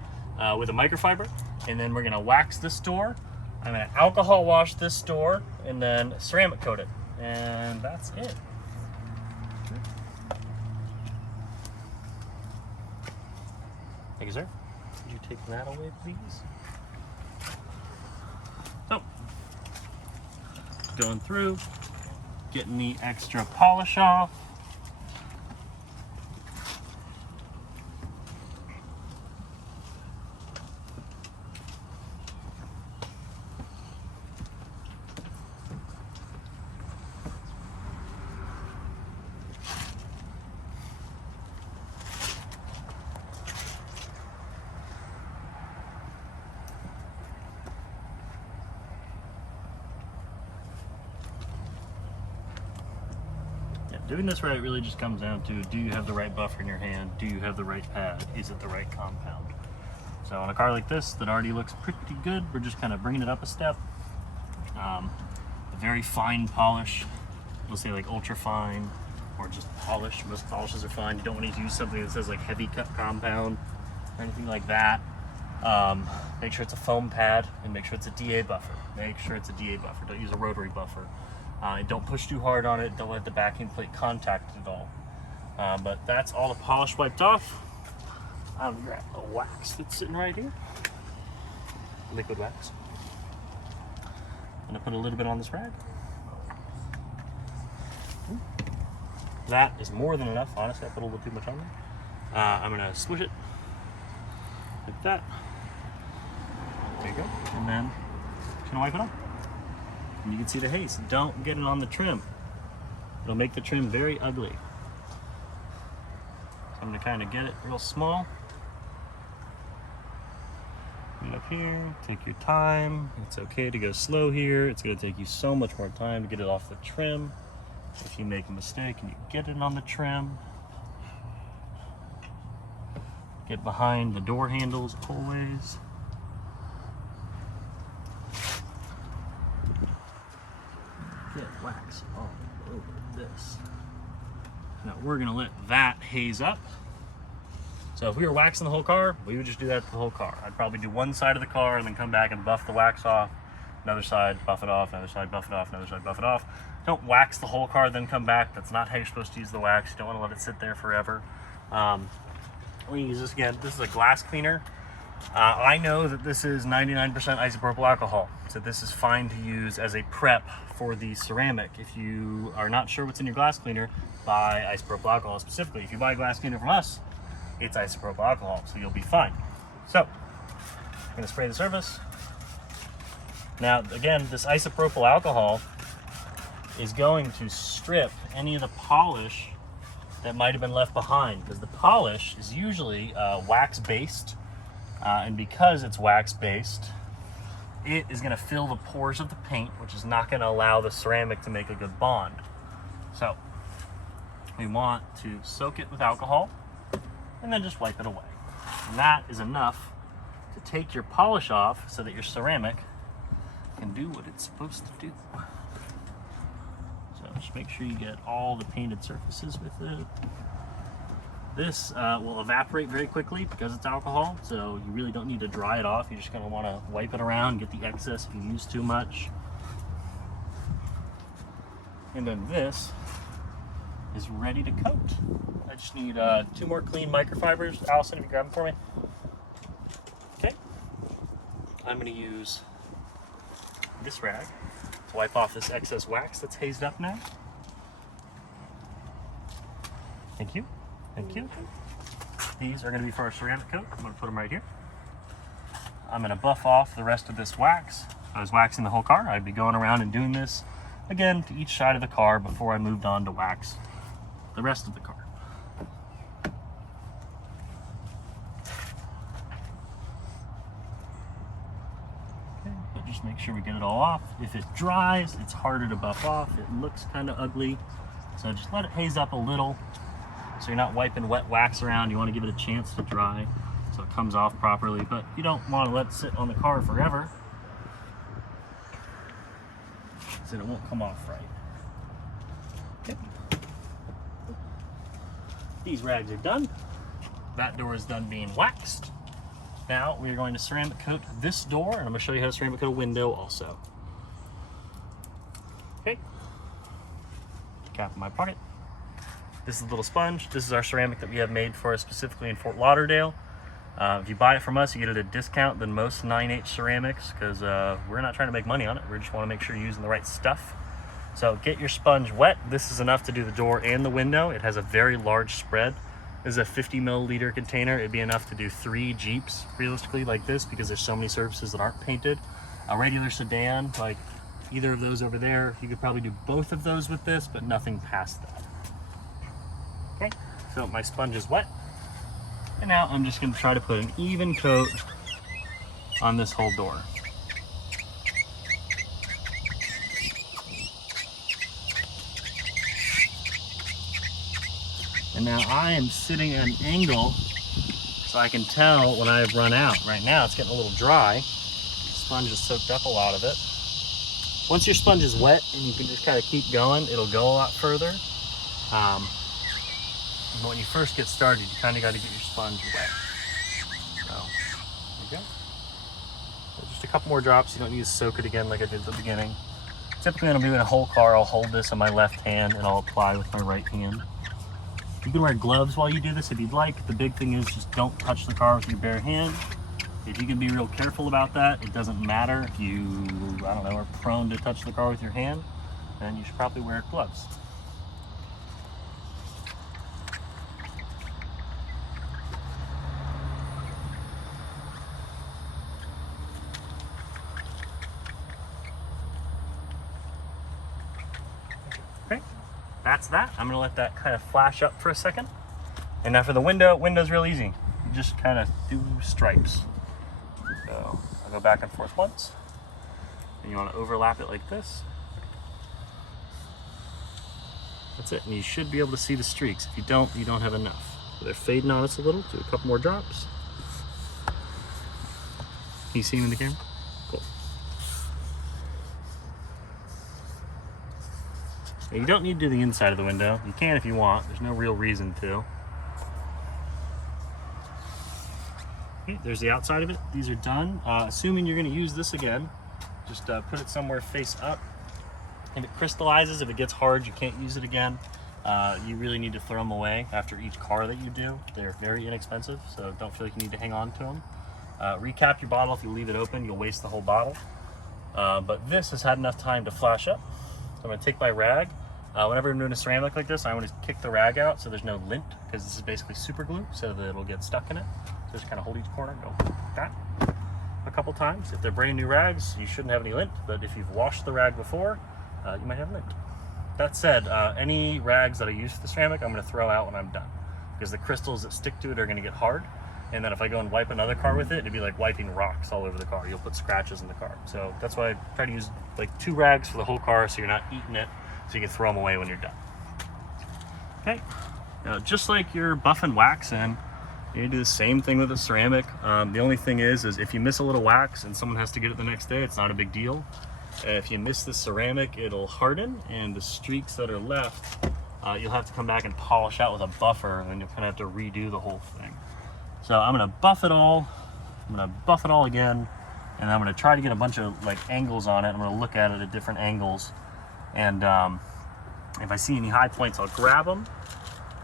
with a microfiber, and then we're gonna wax this door. I'm gonna alcohol wash this door, and then ceramic coat it, and that's it. Thank you, sir. Could you take that away, please? So, going through, getting the extra polish off. Doing this right really just comes down to, do you have the right buffer in your hand? Do you have the right pad? Is it the right compound? So on a car like this that already looks pretty good, we're just kind of bringing it up a step. A very fine polish, we'll say like ultra fine, or just polish. Most polishes are fine. You don't want to use something that says like heavy cut compound or anything like that. Make sure it's a foam pad, and make sure it's a DA buffer. Make sure it's a DA buffer. Don't use a rotary buffer. Don't push too hard on it. Don't let the backing plate contact it at all. But that's all the polish wiped off. I'm gonna grab the wax that's sitting right here. Liquid wax. I'm gonna put a little bit on this rag. That is more than enough. Honestly, I put a little too much on there. I'm gonna squish it like that. There you go. And then just gonna wipe it off. And you can see the haze. Don't get it on the trim. It'll make the trim very ugly. So I'm gonna kind of get it real small. Get up here, take your time. It's okay to go slow here. It's gonna take you so much more time to get it off the trim. If you make a mistake and you get it on the trim, get behind the door handles always. Get wax all over this. Now we're gonna let that haze up. So if we were waxing the whole car, we would just do that to the whole car. I'd probably do one side of the car and then come back and buff the wax off. Another side, buff it off, another side, buff it off, another side, buff it off. Don't wax the whole car, then come back. That's not how you're supposed to use the wax. You don't want to let it sit there forever. We're gonna use this again. This is a glass cleaner. I know that this is 99% isopropyl alcohol, so this is fine to use as a prep for the ceramic. If you are not sure what's in your glass cleaner, buy isopropyl alcohol specifically. If you buy a glass cleaner from us, it's isopropyl alcohol, so you'll be fine. So, I'm gonna spray the surface. Now, again, this isopropyl alcohol is going to strip any of the polish that might have been left behind, because the polish is usually wax-based, and because it's wax-based, it is going to fill the pores of the paint, which is not going to allow the ceramic to make a good bond. So we want to soak it with alcohol and then just wipe it away. And that is enough to take your polish off so that your ceramic can do what it's supposed to do. So just make sure you get all the painted surfaces with it. This will evaporate very quickly because it's alcohol, so you really don't need to dry it off. You're just going to want to wipe it around, get the excess if you use too much. And then this is ready to coat. I just need 2 more clean microfibers. Allison, if you grab them for me. Okay. I'm going to use this rag to wipe off this excess wax that's hazed up now. Thank you. Thank you. These are going to be for our ceramic coat. I'm going to put them right here. I'm going to buff off the rest of this wax. If I was waxing the whole car, I'd be going around and doing this again to each side of the car before I moved on to wax the rest of the car. Okay, but just make sure we get it all off. If it dries, it's harder to buff off. It looks kind of ugly. So just let it haze up a little. So you're not wiping wet wax around. You want to give it a chance to dry so it comes off properly, but you don't want to let it sit on the car forever, so it won't come off right. Okay. These rags are done. That door is done being waxed. Now we are going to ceramic coat this door, and I'm going to show you how to ceramic coat a window also. Okay. Cap in my pocket. This is a little sponge. This is our ceramic that we have made for us specifically in Fort Lauderdale. If you buy it from us, you get it at a discount than most 9H ceramics, because we're not trying to make money on it. We just want to make sure you're using the right stuff. So get your sponge wet. This is enough to do the door and the window. It has a very large spread. This is a 50 milliliter container. It'd be enough to do 3 Jeeps realistically like this, because there's so many surfaces that aren't painted. A regular sedan, like either of those over there, you could probably do both of those with this, but nothing past that. Okay, so my sponge is wet. And now I'm just going to try to put an even coat on this whole door. And now I am sitting at an angle so I can tell when I've run out. Right now it's getting a little dry. The sponge has soaked up a lot of it. Once your sponge is wet and you can just kind of keep going, it'll go a lot further. But when you first get started, you kind of got to get your sponge wet. So, there you go. So just a couple more drops. You don't need to soak it again like I did at the beginning. Typically when I'm doing a whole car, I'll hold this in my left hand and I'll apply with my right hand. You can wear gloves while you do this if you'd like. The big thing is just don't touch the car with your bare hand. If you can be real careful about that, it doesn't matter if you, I don't know, are prone to touch the car with your hand, then you should probably wear gloves. Okay, that's that. I'm gonna let that kind of flash up for a second. And now for the window, window's real easy. You just kind of do stripes. So I'll go back and forth once. And you want to overlap it like this. That's it. And you should be able to see the streaks. If you don't have enough. So they're fading on us a little. Do a couple more drops. Can you see them in the camera? Cool. Now, you don't need to do the inside of the window. You can if you want. There's no real reason to. Okay, there's the outside of it. These are done. Assuming you're going to use this again, just put it somewhere face up. If it crystallizes, if it gets hard, you can't use it again. You really need to throw them away after each car that you do. They're very inexpensive, so don't feel like you need to hang on to them. Recap your bottle. If you leave it open, you'll waste the whole bottle. But this has had enough time to flash up. So I'm going to take my rag. Whenever I'm doing a ceramic like this, I want to kick the rag out so there's no lint, because this is basically super glue, so that it'll get stuck in it. So just kind of hold each corner and go like that a couple times. If they're brand new rags, you shouldn't have any lint, but if you've washed the rag before, you might have lint. That said, any rags that I use for the ceramic, I'm going to throw out when I'm done, because the crystals that stick to it are going to get hard, and then if I go and wipe another car with it, it'd be like wiping rocks all over the car. You'll put scratches in the car. So that's why I try to use like 2 rags for the whole car, so you're not eating it, so you can throw them away when you're done. Okay, now just like your buff and wax in, you do the same thing with the ceramic. The only thing is if you miss a little wax and someone has to get it the next day, it's not a big deal. If you miss the ceramic, it'll harden, and the streaks that are left, you'll have to come back and polish out with a buffer, and then you'll kind of have to redo the whole thing. So I'm gonna buff it all. I'm gonna buff it all again, and I'm gonna try to get a bunch of like angles on it. I'm gonna look at it at different angles, and if I see any high points, I'll grab them.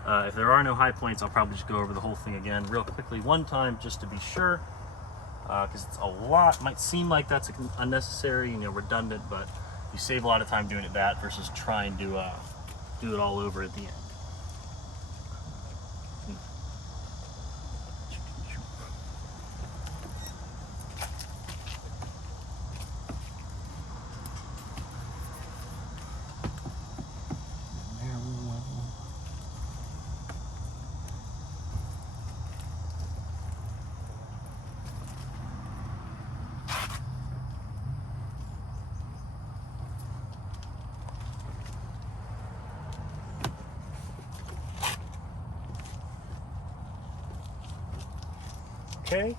If there are no high points, I'll probably just go over the whole thing again real quickly one time just to be sure, because it's a lot. It might seem like that's unnecessary, redundant, but you save a lot of time doing it that versus trying to do it all over at the end. Okay.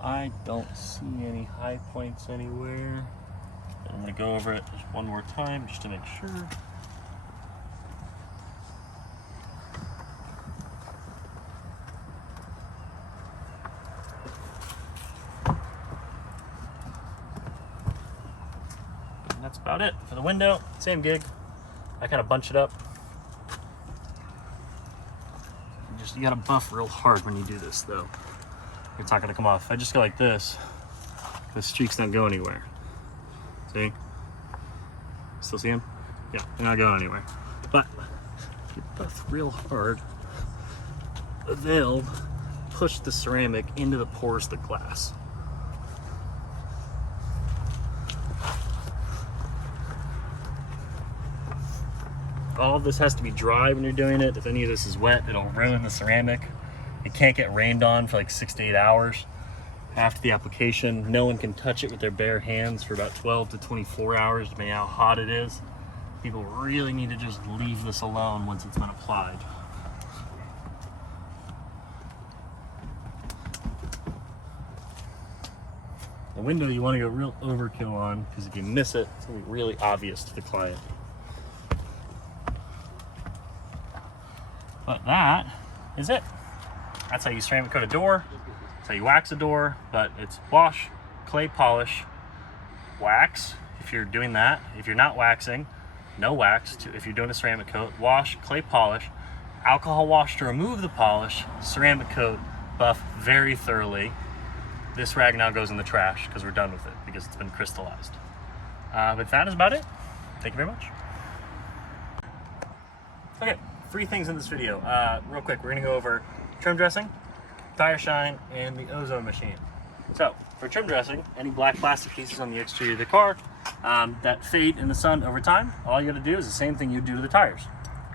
I don't see any high points anywhere. I'm going to go over it just one more time just to make sure. that's about it. For the window, same gig. I kind of bunch it up. You gotta buff real hard when you do this though. It's not gonna come off. If I just go like this, the streaks don't go anywhere. See? Still see them? Yeah, they're not going anywhere. But if you buff real hard, they'll push the ceramic into the pores of the glass. All of this has to be dry when you're doing it. If any of this is wet, it'll ruin the ceramic. It can't get rained on for like 6 to 8 hours after the application. No one can touch it with their bare hands for about 12 to 24 hours, depending on how hot it is. People really need to just leave this alone once it's been applied. The window you want to go real overkill on, because if you miss it, it's going to be really obvious to the client. But that is it. That's how you ceramic coat a door. That's how you wax a door. But it's wash, clay polish, wax if you're doing that. If you're not waxing, no wax. If you're doing a ceramic coat, wash, clay polish, alcohol wash to remove the polish, ceramic coat, buff very thoroughly. This rag now goes in the trash because we're done with it because it's been crystallized. But that is about it. Thank you very much. Okay. 3 things in this video. Real quick, we're gonna go over trim dressing, tire shine, and the ozone machine. So, for trim dressing, any black plastic pieces on the exterior of the car that fade in the sun over time, all you gotta do is the same thing you do to the tires.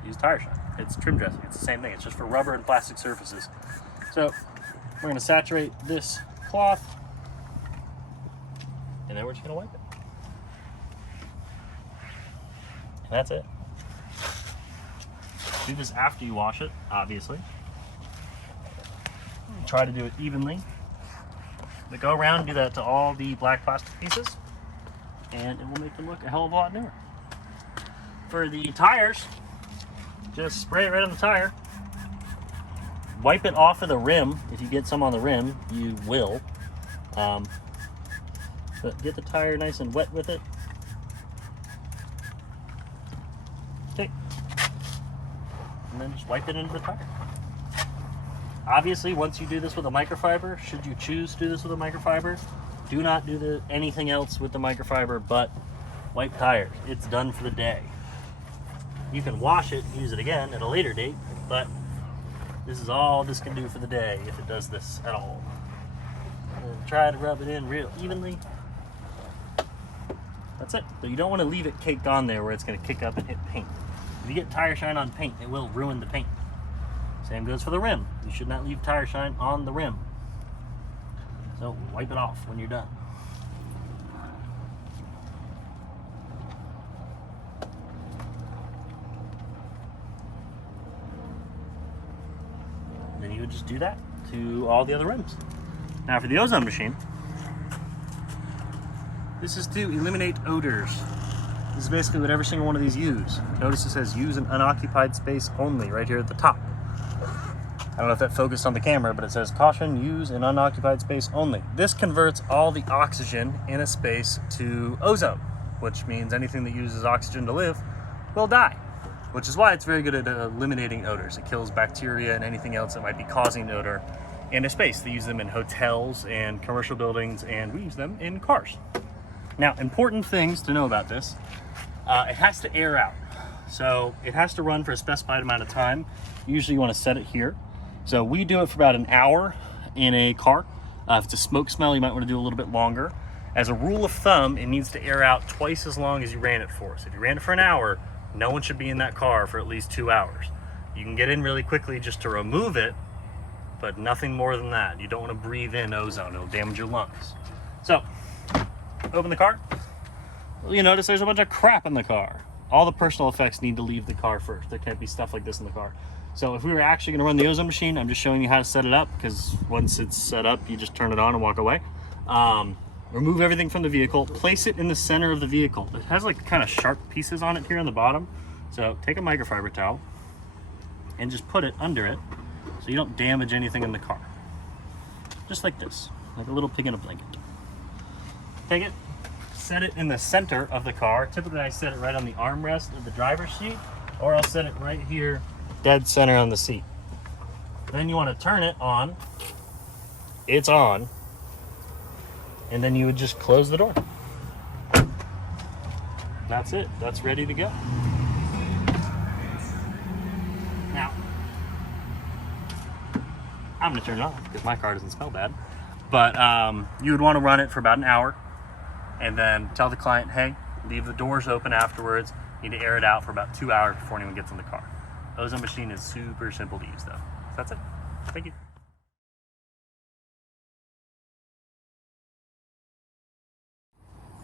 Use tire shine. It's trim dressing. It's the same thing. It's just for rubber and plastic surfaces. So, we're gonna saturate this cloth, and then we're just gonna wipe it. And that's it. Do this after you wash it, obviously. Try to do it evenly. But go around and do that to all the black plastic pieces, and it will make them look a hell of a lot newer. For the tires, just spray it right on the tire. Wipe it off of the rim. If you get some on the rim, you will. But get the tire nice and wet with it. Okay. And then just wipe it into the tire. Obviously, once you do this with a microfiber, should you choose to do this with a microfiber, do not do anything else with the microfiber but wipe tires. It's done for the day. You can wash it and use it again at a later date, but this is all this can do for the day if it does this at all. And try to rub it in real evenly. That's it. So you don't want to leave it caked on there where it's going to kick up and hit paint. If you get tire shine on paint, it will ruin the paint. Same goes for the rim. You should not leave tire shine on the rim. So wipe it off when you're done. Then you would just do that to all the other rims. Now for the ozone machine, this is to eliminate odors. This is basically what every single one of these use. Notice it says use an unoccupied space only right here at the top. I don't know if that focused on the camera, but it says caution, use an unoccupied space only. This converts all the oxygen in a space to ozone, which means anything that uses oxygen to live will die, which is why it's very good at eliminating odors. It kills bacteria and anything else that might be causing odor in a space. They use them in hotels and commercial buildings, and we use them in cars. Now, important things to know about this. It has to air out. So it has to run for a specified amount of time. Usually you want to set it here. So we do it for about an hour in a car. If it's a smoke smell, you might want to do a little bit longer. As a rule of thumb, it needs to air out twice as long as you ran it for. So if you ran it for an hour, no one should be in that car for at least 2 hours. You can get in really quickly just to remove it, but nothing more than that. You don't want to breathe in ozone. It'll damage your lungs. So open the car. You'll notice there's a bunch of crap in the car. All the personal effects need to leave the car first. There can't be stuff like this in the car. So if we were actually going to run the ozone machine, I'm just showing you how to set it up, because once it's set up, you just turn it on and walk away. Remove everything from the vehicle, place it in the center of the vehicle. It has like kind of sharp pieces on it here on the bottom. So take a microfiber towel and just put it under it so you don't damage anything in the car. Just like this, like a little pig in a blanket. Take it, set it in the center of the car. Typically I set it right on the armrest of the driver's seat, or I'll set it right here, dead center on the seat. Then you want to turn it on. It's on. And then you would just close the door. That's it. That's ready to go. Now, I'm going to turn it off because my car doesn't smell bad. But you would want to run it for about an hour and then tell the client, hey, leave the doors open afterwards. You need to air it out for about 2 hours before anyone gets in the car. Ozone machine is super simple to use though. So that's it. Thank you.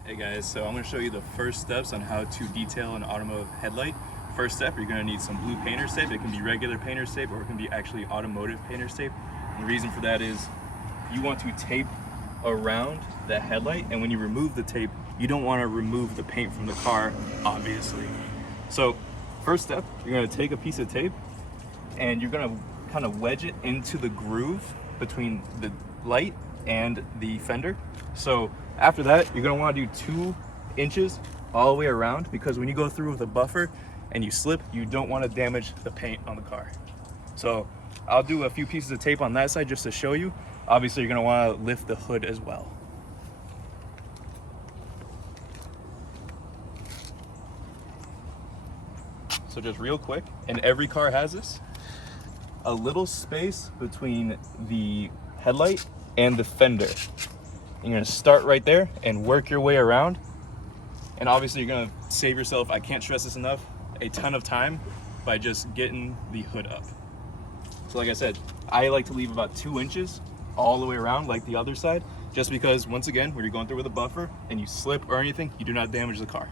Hey guys, so I'm going to show you the first steps on how to detail an automotive headlight. First step, you're going to need some blue painter's tape. It can be regular painter's tape or it can be actually automotive painter's tape. And the reason for that is you want to tape around the headlight, and when you remove the tape, you don't want to remove the paint from the car, obviously. So first step, you're going to take a piece of tape and you're going to kind of wedge it into the groove between the light and the fender. So after that, you're going to want to do 2 inches all the way around, because when you go through with a buffer and you slip, you don't want to damage the paint on the car. So I'll do a few pieces of tape on that side just to show you. Obviously, you're going to want to lift the hood as well. So just real quick, and every car has this, a little space between the headlight and the fender. You're going to start right there and work your way around. And obviously you're going to save yourself, I can't stress this enough, a ton of time by just getting the hood up. So like I said, I like to leave about 2 inches all the way around like the other side, just because once again, when you're going through with a buffer and you slip or anything, you do not damage the car.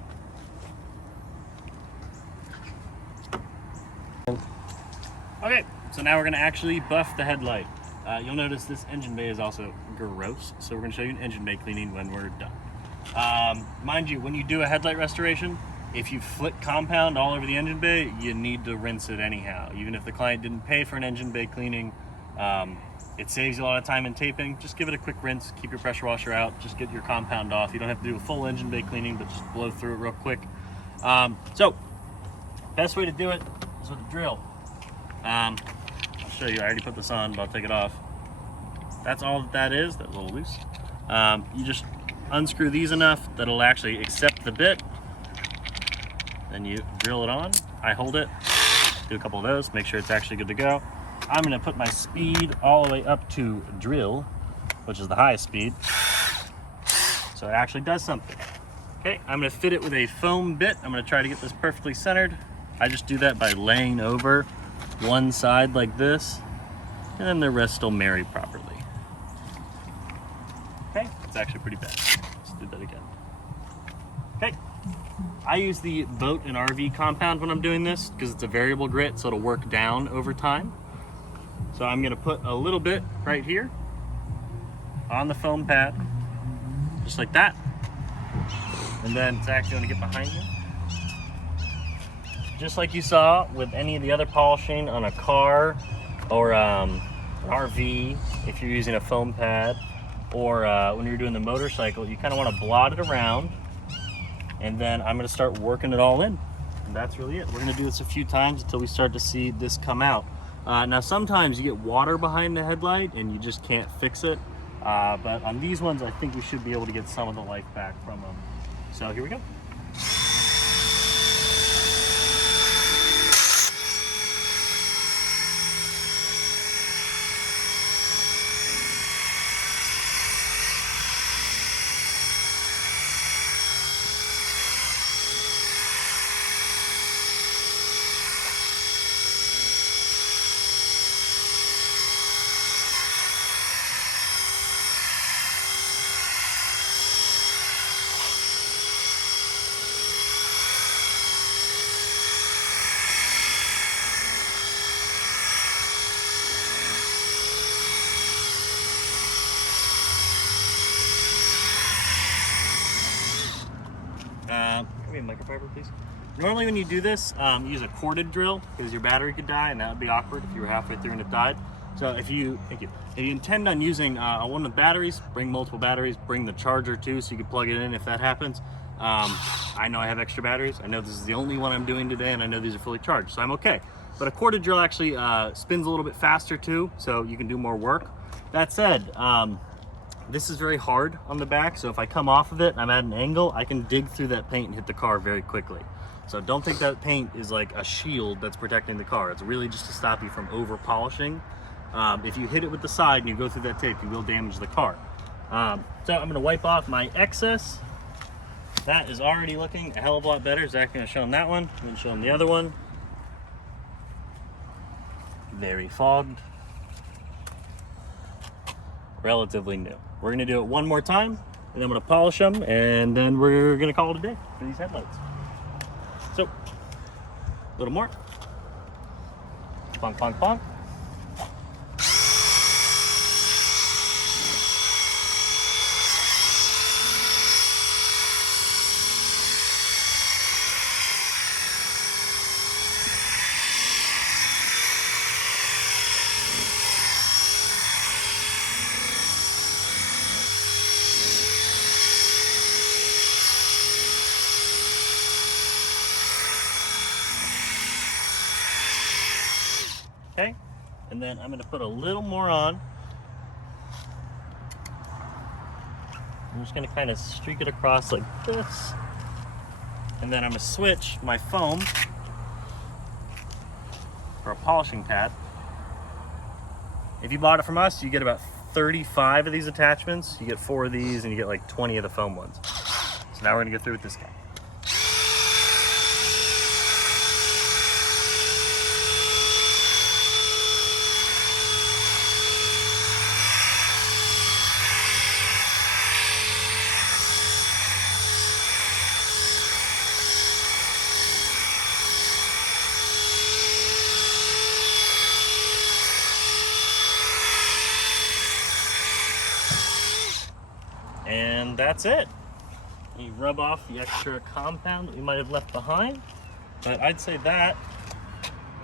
Okay, so now we're going to actually buff the headlight. You'll notice this engine bay is also gross, so we're going to show you an engine bay cleaning when we're done. Mind you, when you do a headlight restoration, if you flick compound all over the engine bay, you need to rinse it anyhow. Even if the client didn't pay for an engine bay cleaning, it saves you a lot of time in taping. Just give it a quick rinse, keep your pressure washer out, just get your compound off. You don't have to do a full engine bay cleaning, but just blow through it real quick. So, best way to do it is with a drill. I'll show you, I already put this on, but I'll take it off. That's all that is, that's a little loose. You just unscrew these enough that it'll actually accept the bit. Then you drill it on. I hold it, do a couple of those, make sure it's actually good to go. I'm gonna put my speed all the way up to drill, which is the highest speed. So it actually does something. Okay, I'm gonna fit it with a foam bit. I'm gonna try to get this perfectly centered. I just do that by laying over one side like this, and then the rest will marry properly. Okay, it's actually pretty bad. Let's do that again. Okay, I use the boat and RV compound when I'm doing this because it's a variable grit, so it'll work down over time. So I'm gonna put a little bit right here on the foam pad, just like that. And then it's actually gonna get behind you. Just like you saw with any of the other polishing on a car or an RV, if you're using a foam pad, or when you're doing the motorcycle, you kind of want to blot it around, and then I'm going to start working it all in. And that's really it. We're going to do this a few times until we start to see this come out. Now sometimes you get water behind the headlight and you just can't fix it, but on these ones I think we should be able to get some of the life back from them. So here we go. Give me a microfiber, please. Normally when you do this, use a corded drill because your battery could die and that would be awkward if you were halfway through and it died. So if you, thank you, if you intend on using one of the batteries, bring multiple batteries, bring the charger too, so you can plug it in if that happens. I know I have extra batteries. I know this is the only one I'm doing today, and I know these are fully charged, so I'm okay. But a corded drill actually spins a little bit faster too, so you can do more work. That said, this is very hard on the back, so if I come off of it and I'm at an angle, I can dig through that paint and hit the car very quickly. So don't think that paint is like a shield that's protecting the car. It's really just to stop you from over polishing. If you hit it with the side and you go through that tape, you will damage the car. So I'm gonna wipe off my excess. That is already looking a hell of a lot better. Zach's gonna show him that one. I'm gonna show him the other one. Very fogged. Relatively new. We're gonna do it one more time, and then I'm gonna polish them, and then we're gonna call it a day for these headlights. So, a little more. Bonk, bonk, bonk. Okay, and then I'm gonna put a little more on. I'm just gonna kind of streak it across like this. And then I'm gonna switch my foam for a polishing pad. If you bought it from us, you get about 35 of these attachments. You get 4 of these and you get like 20 of the foam ones. So now we're gonna go through with this guy. And that's it. You rub off the extra compound that we might have left behind, but I'd say that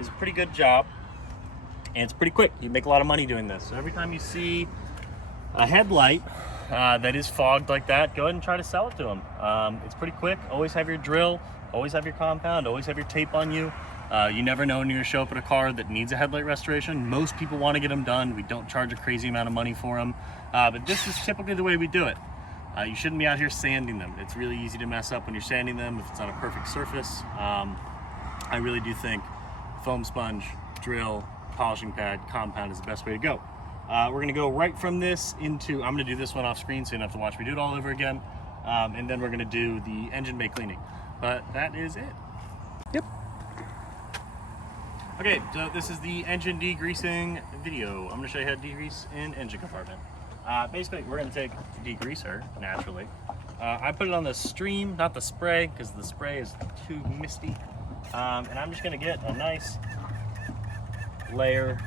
is a pretty good job, and it's pretty quick. You make a lot of money doing this. So every time you see a headlight that is fogged like that, go ahead and try to sell it to them. It's pretty quick. Always have your drill, always have your compound, always have your tape on you. You never know when you're gonna show up at a car that needs a headlight restoration. Most people want to get them done. We don't charge a crazy amount of money for them, but this is typically the way we do it. You shouldn't be out here sanding them. It's really easy to mess up when you're sanding them if it's on a perfect surface. I really do think foam sponge, drill, polishing pad, compound is the best way to go. We're gonna go right from this into, I'm gonna do this one off screen so you don't have to watch me do it all over again. And then we're gonna do the engine bay cleaning. But that is it. Yep. Okay, so this is the engine degreasing video. I'm gonna show you how to degrease an engine compartment. Basically, we're gonna take the degreaser, naturally. I put it on the stream, not the spray, because the spray is too misty. And I'm just gonna get a nice layer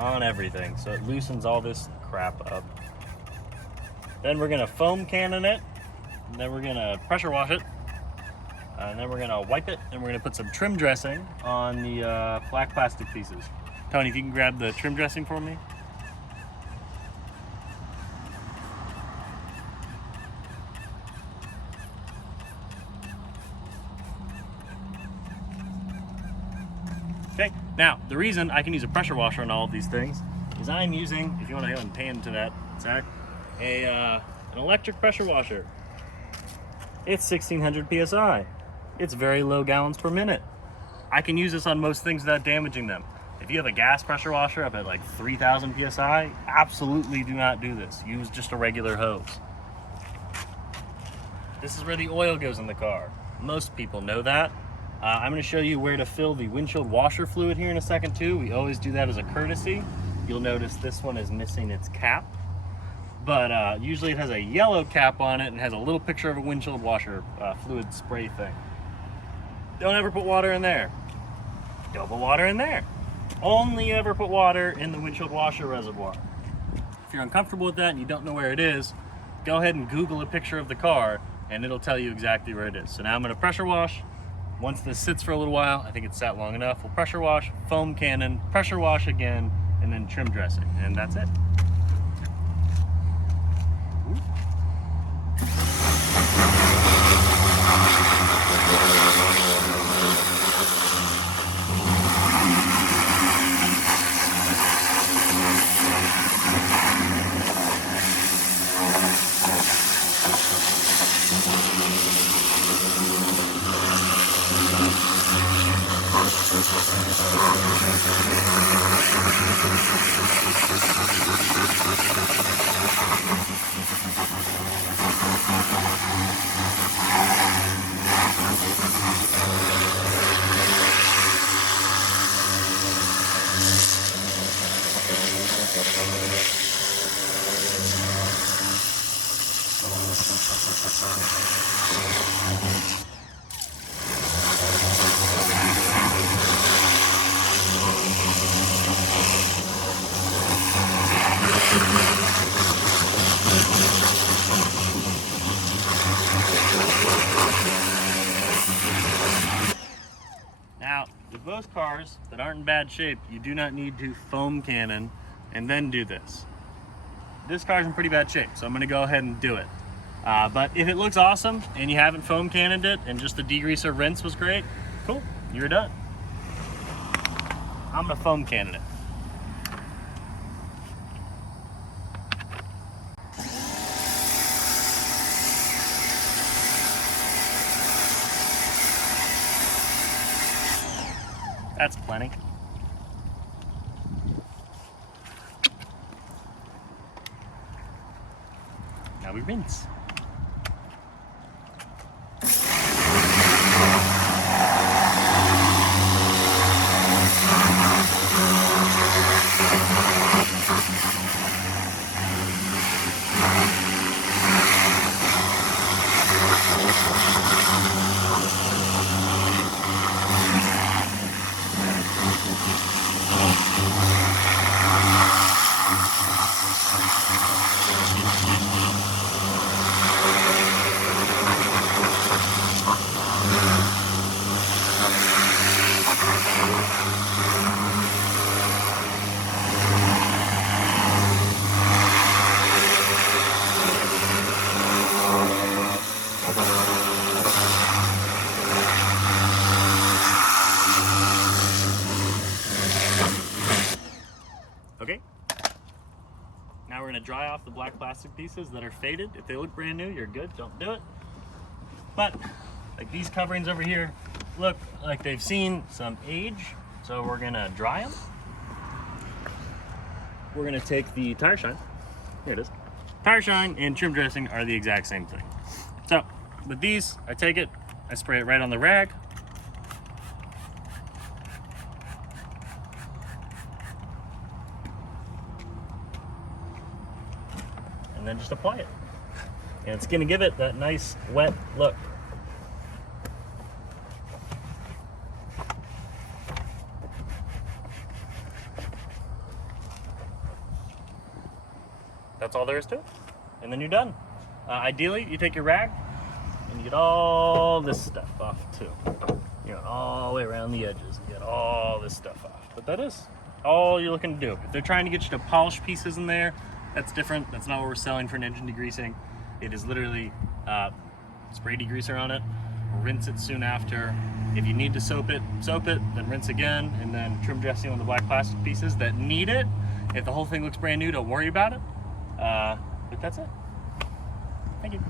on everything, so it loosens all this crap up. Then we're gonna foam cannon it, and then we're gonna pressure wash it, and then we're gonna wipe it, and we're gonna put some trim dressing on the black plastic pieces. Tony, if you can grab the trim dressing for me. Okay, now the reason I can use a pressure washer on all of these things is I'm using, if you want to go and pan to that, Zach, an electric pressure washer. It's 1600 PSI. It's very low gallons per minute. I can use this on most things without damaging them. If you have a gas pressure washer up at like 3000 PSI, absolutely do not do this. Use just a regular hose. This is where the oil goes in the car. Most people know that. I'm going to show you where to fill the windshield washer fluid here in a second too. We always do that as a courtesy. You'll notice this one is missing its cap, but usually it has a yellow cap on it and has a little picture of a windshield washer fluid spray thing. Don't ever put water in there. Don't put water in there. Only ever put water in the windshield washer reservoir. If you're uncomfortable with that and you don't know where it is, go ahead and Google a picture of the car and it'll tell you exactly where it is. So now I'm going to pressure wash. Once this sits for a little while, I think it's sat long enough, we'll pressure wash, foam cannon, pressure wash again, and then trim dressing, and that's it. Now, with most cars that aren't in bad shape, you do not need to foam cannon and then do this. This car's in pretty bad shape, so I'm gonna go ahead and do it. But if it looks awesome and you haven't foam cannoned it and just the degreaser rinse was great, cool, you're done. I'm gonna foam cannon it. That's plenty. Now we rinse. Okay, now we're gonna dry off the black plastic pieces that are faded. If they look brand new, you're good, don't do it. But like these coverings over here look like they've seen some age, so we're gonna dry them. We're gonna take the tire shine, here it is. Tire shine and trim dressing are the exact same thing. So with these, I take it, I spray it right on the rag. And then just apply it. And it's gonna give it that nice wet look. That's all there is to it. And then you're done. Ideally, you take your rag and you get all this stuff off too. You know, all the way around the edges. You get all this stuff off. But that is all you're looking to do. If they're trying to get you to polish pieces in there, that's different. That's not what we're selling for an engine degreasing. It is literally spray degreaser on it, rinse it soon after. If you need to soap it, then rinse again, and then trim dressing on the black plastic pieces that need it. If the whole thing looks brand new, don't worry about it. But that's it. Thank you.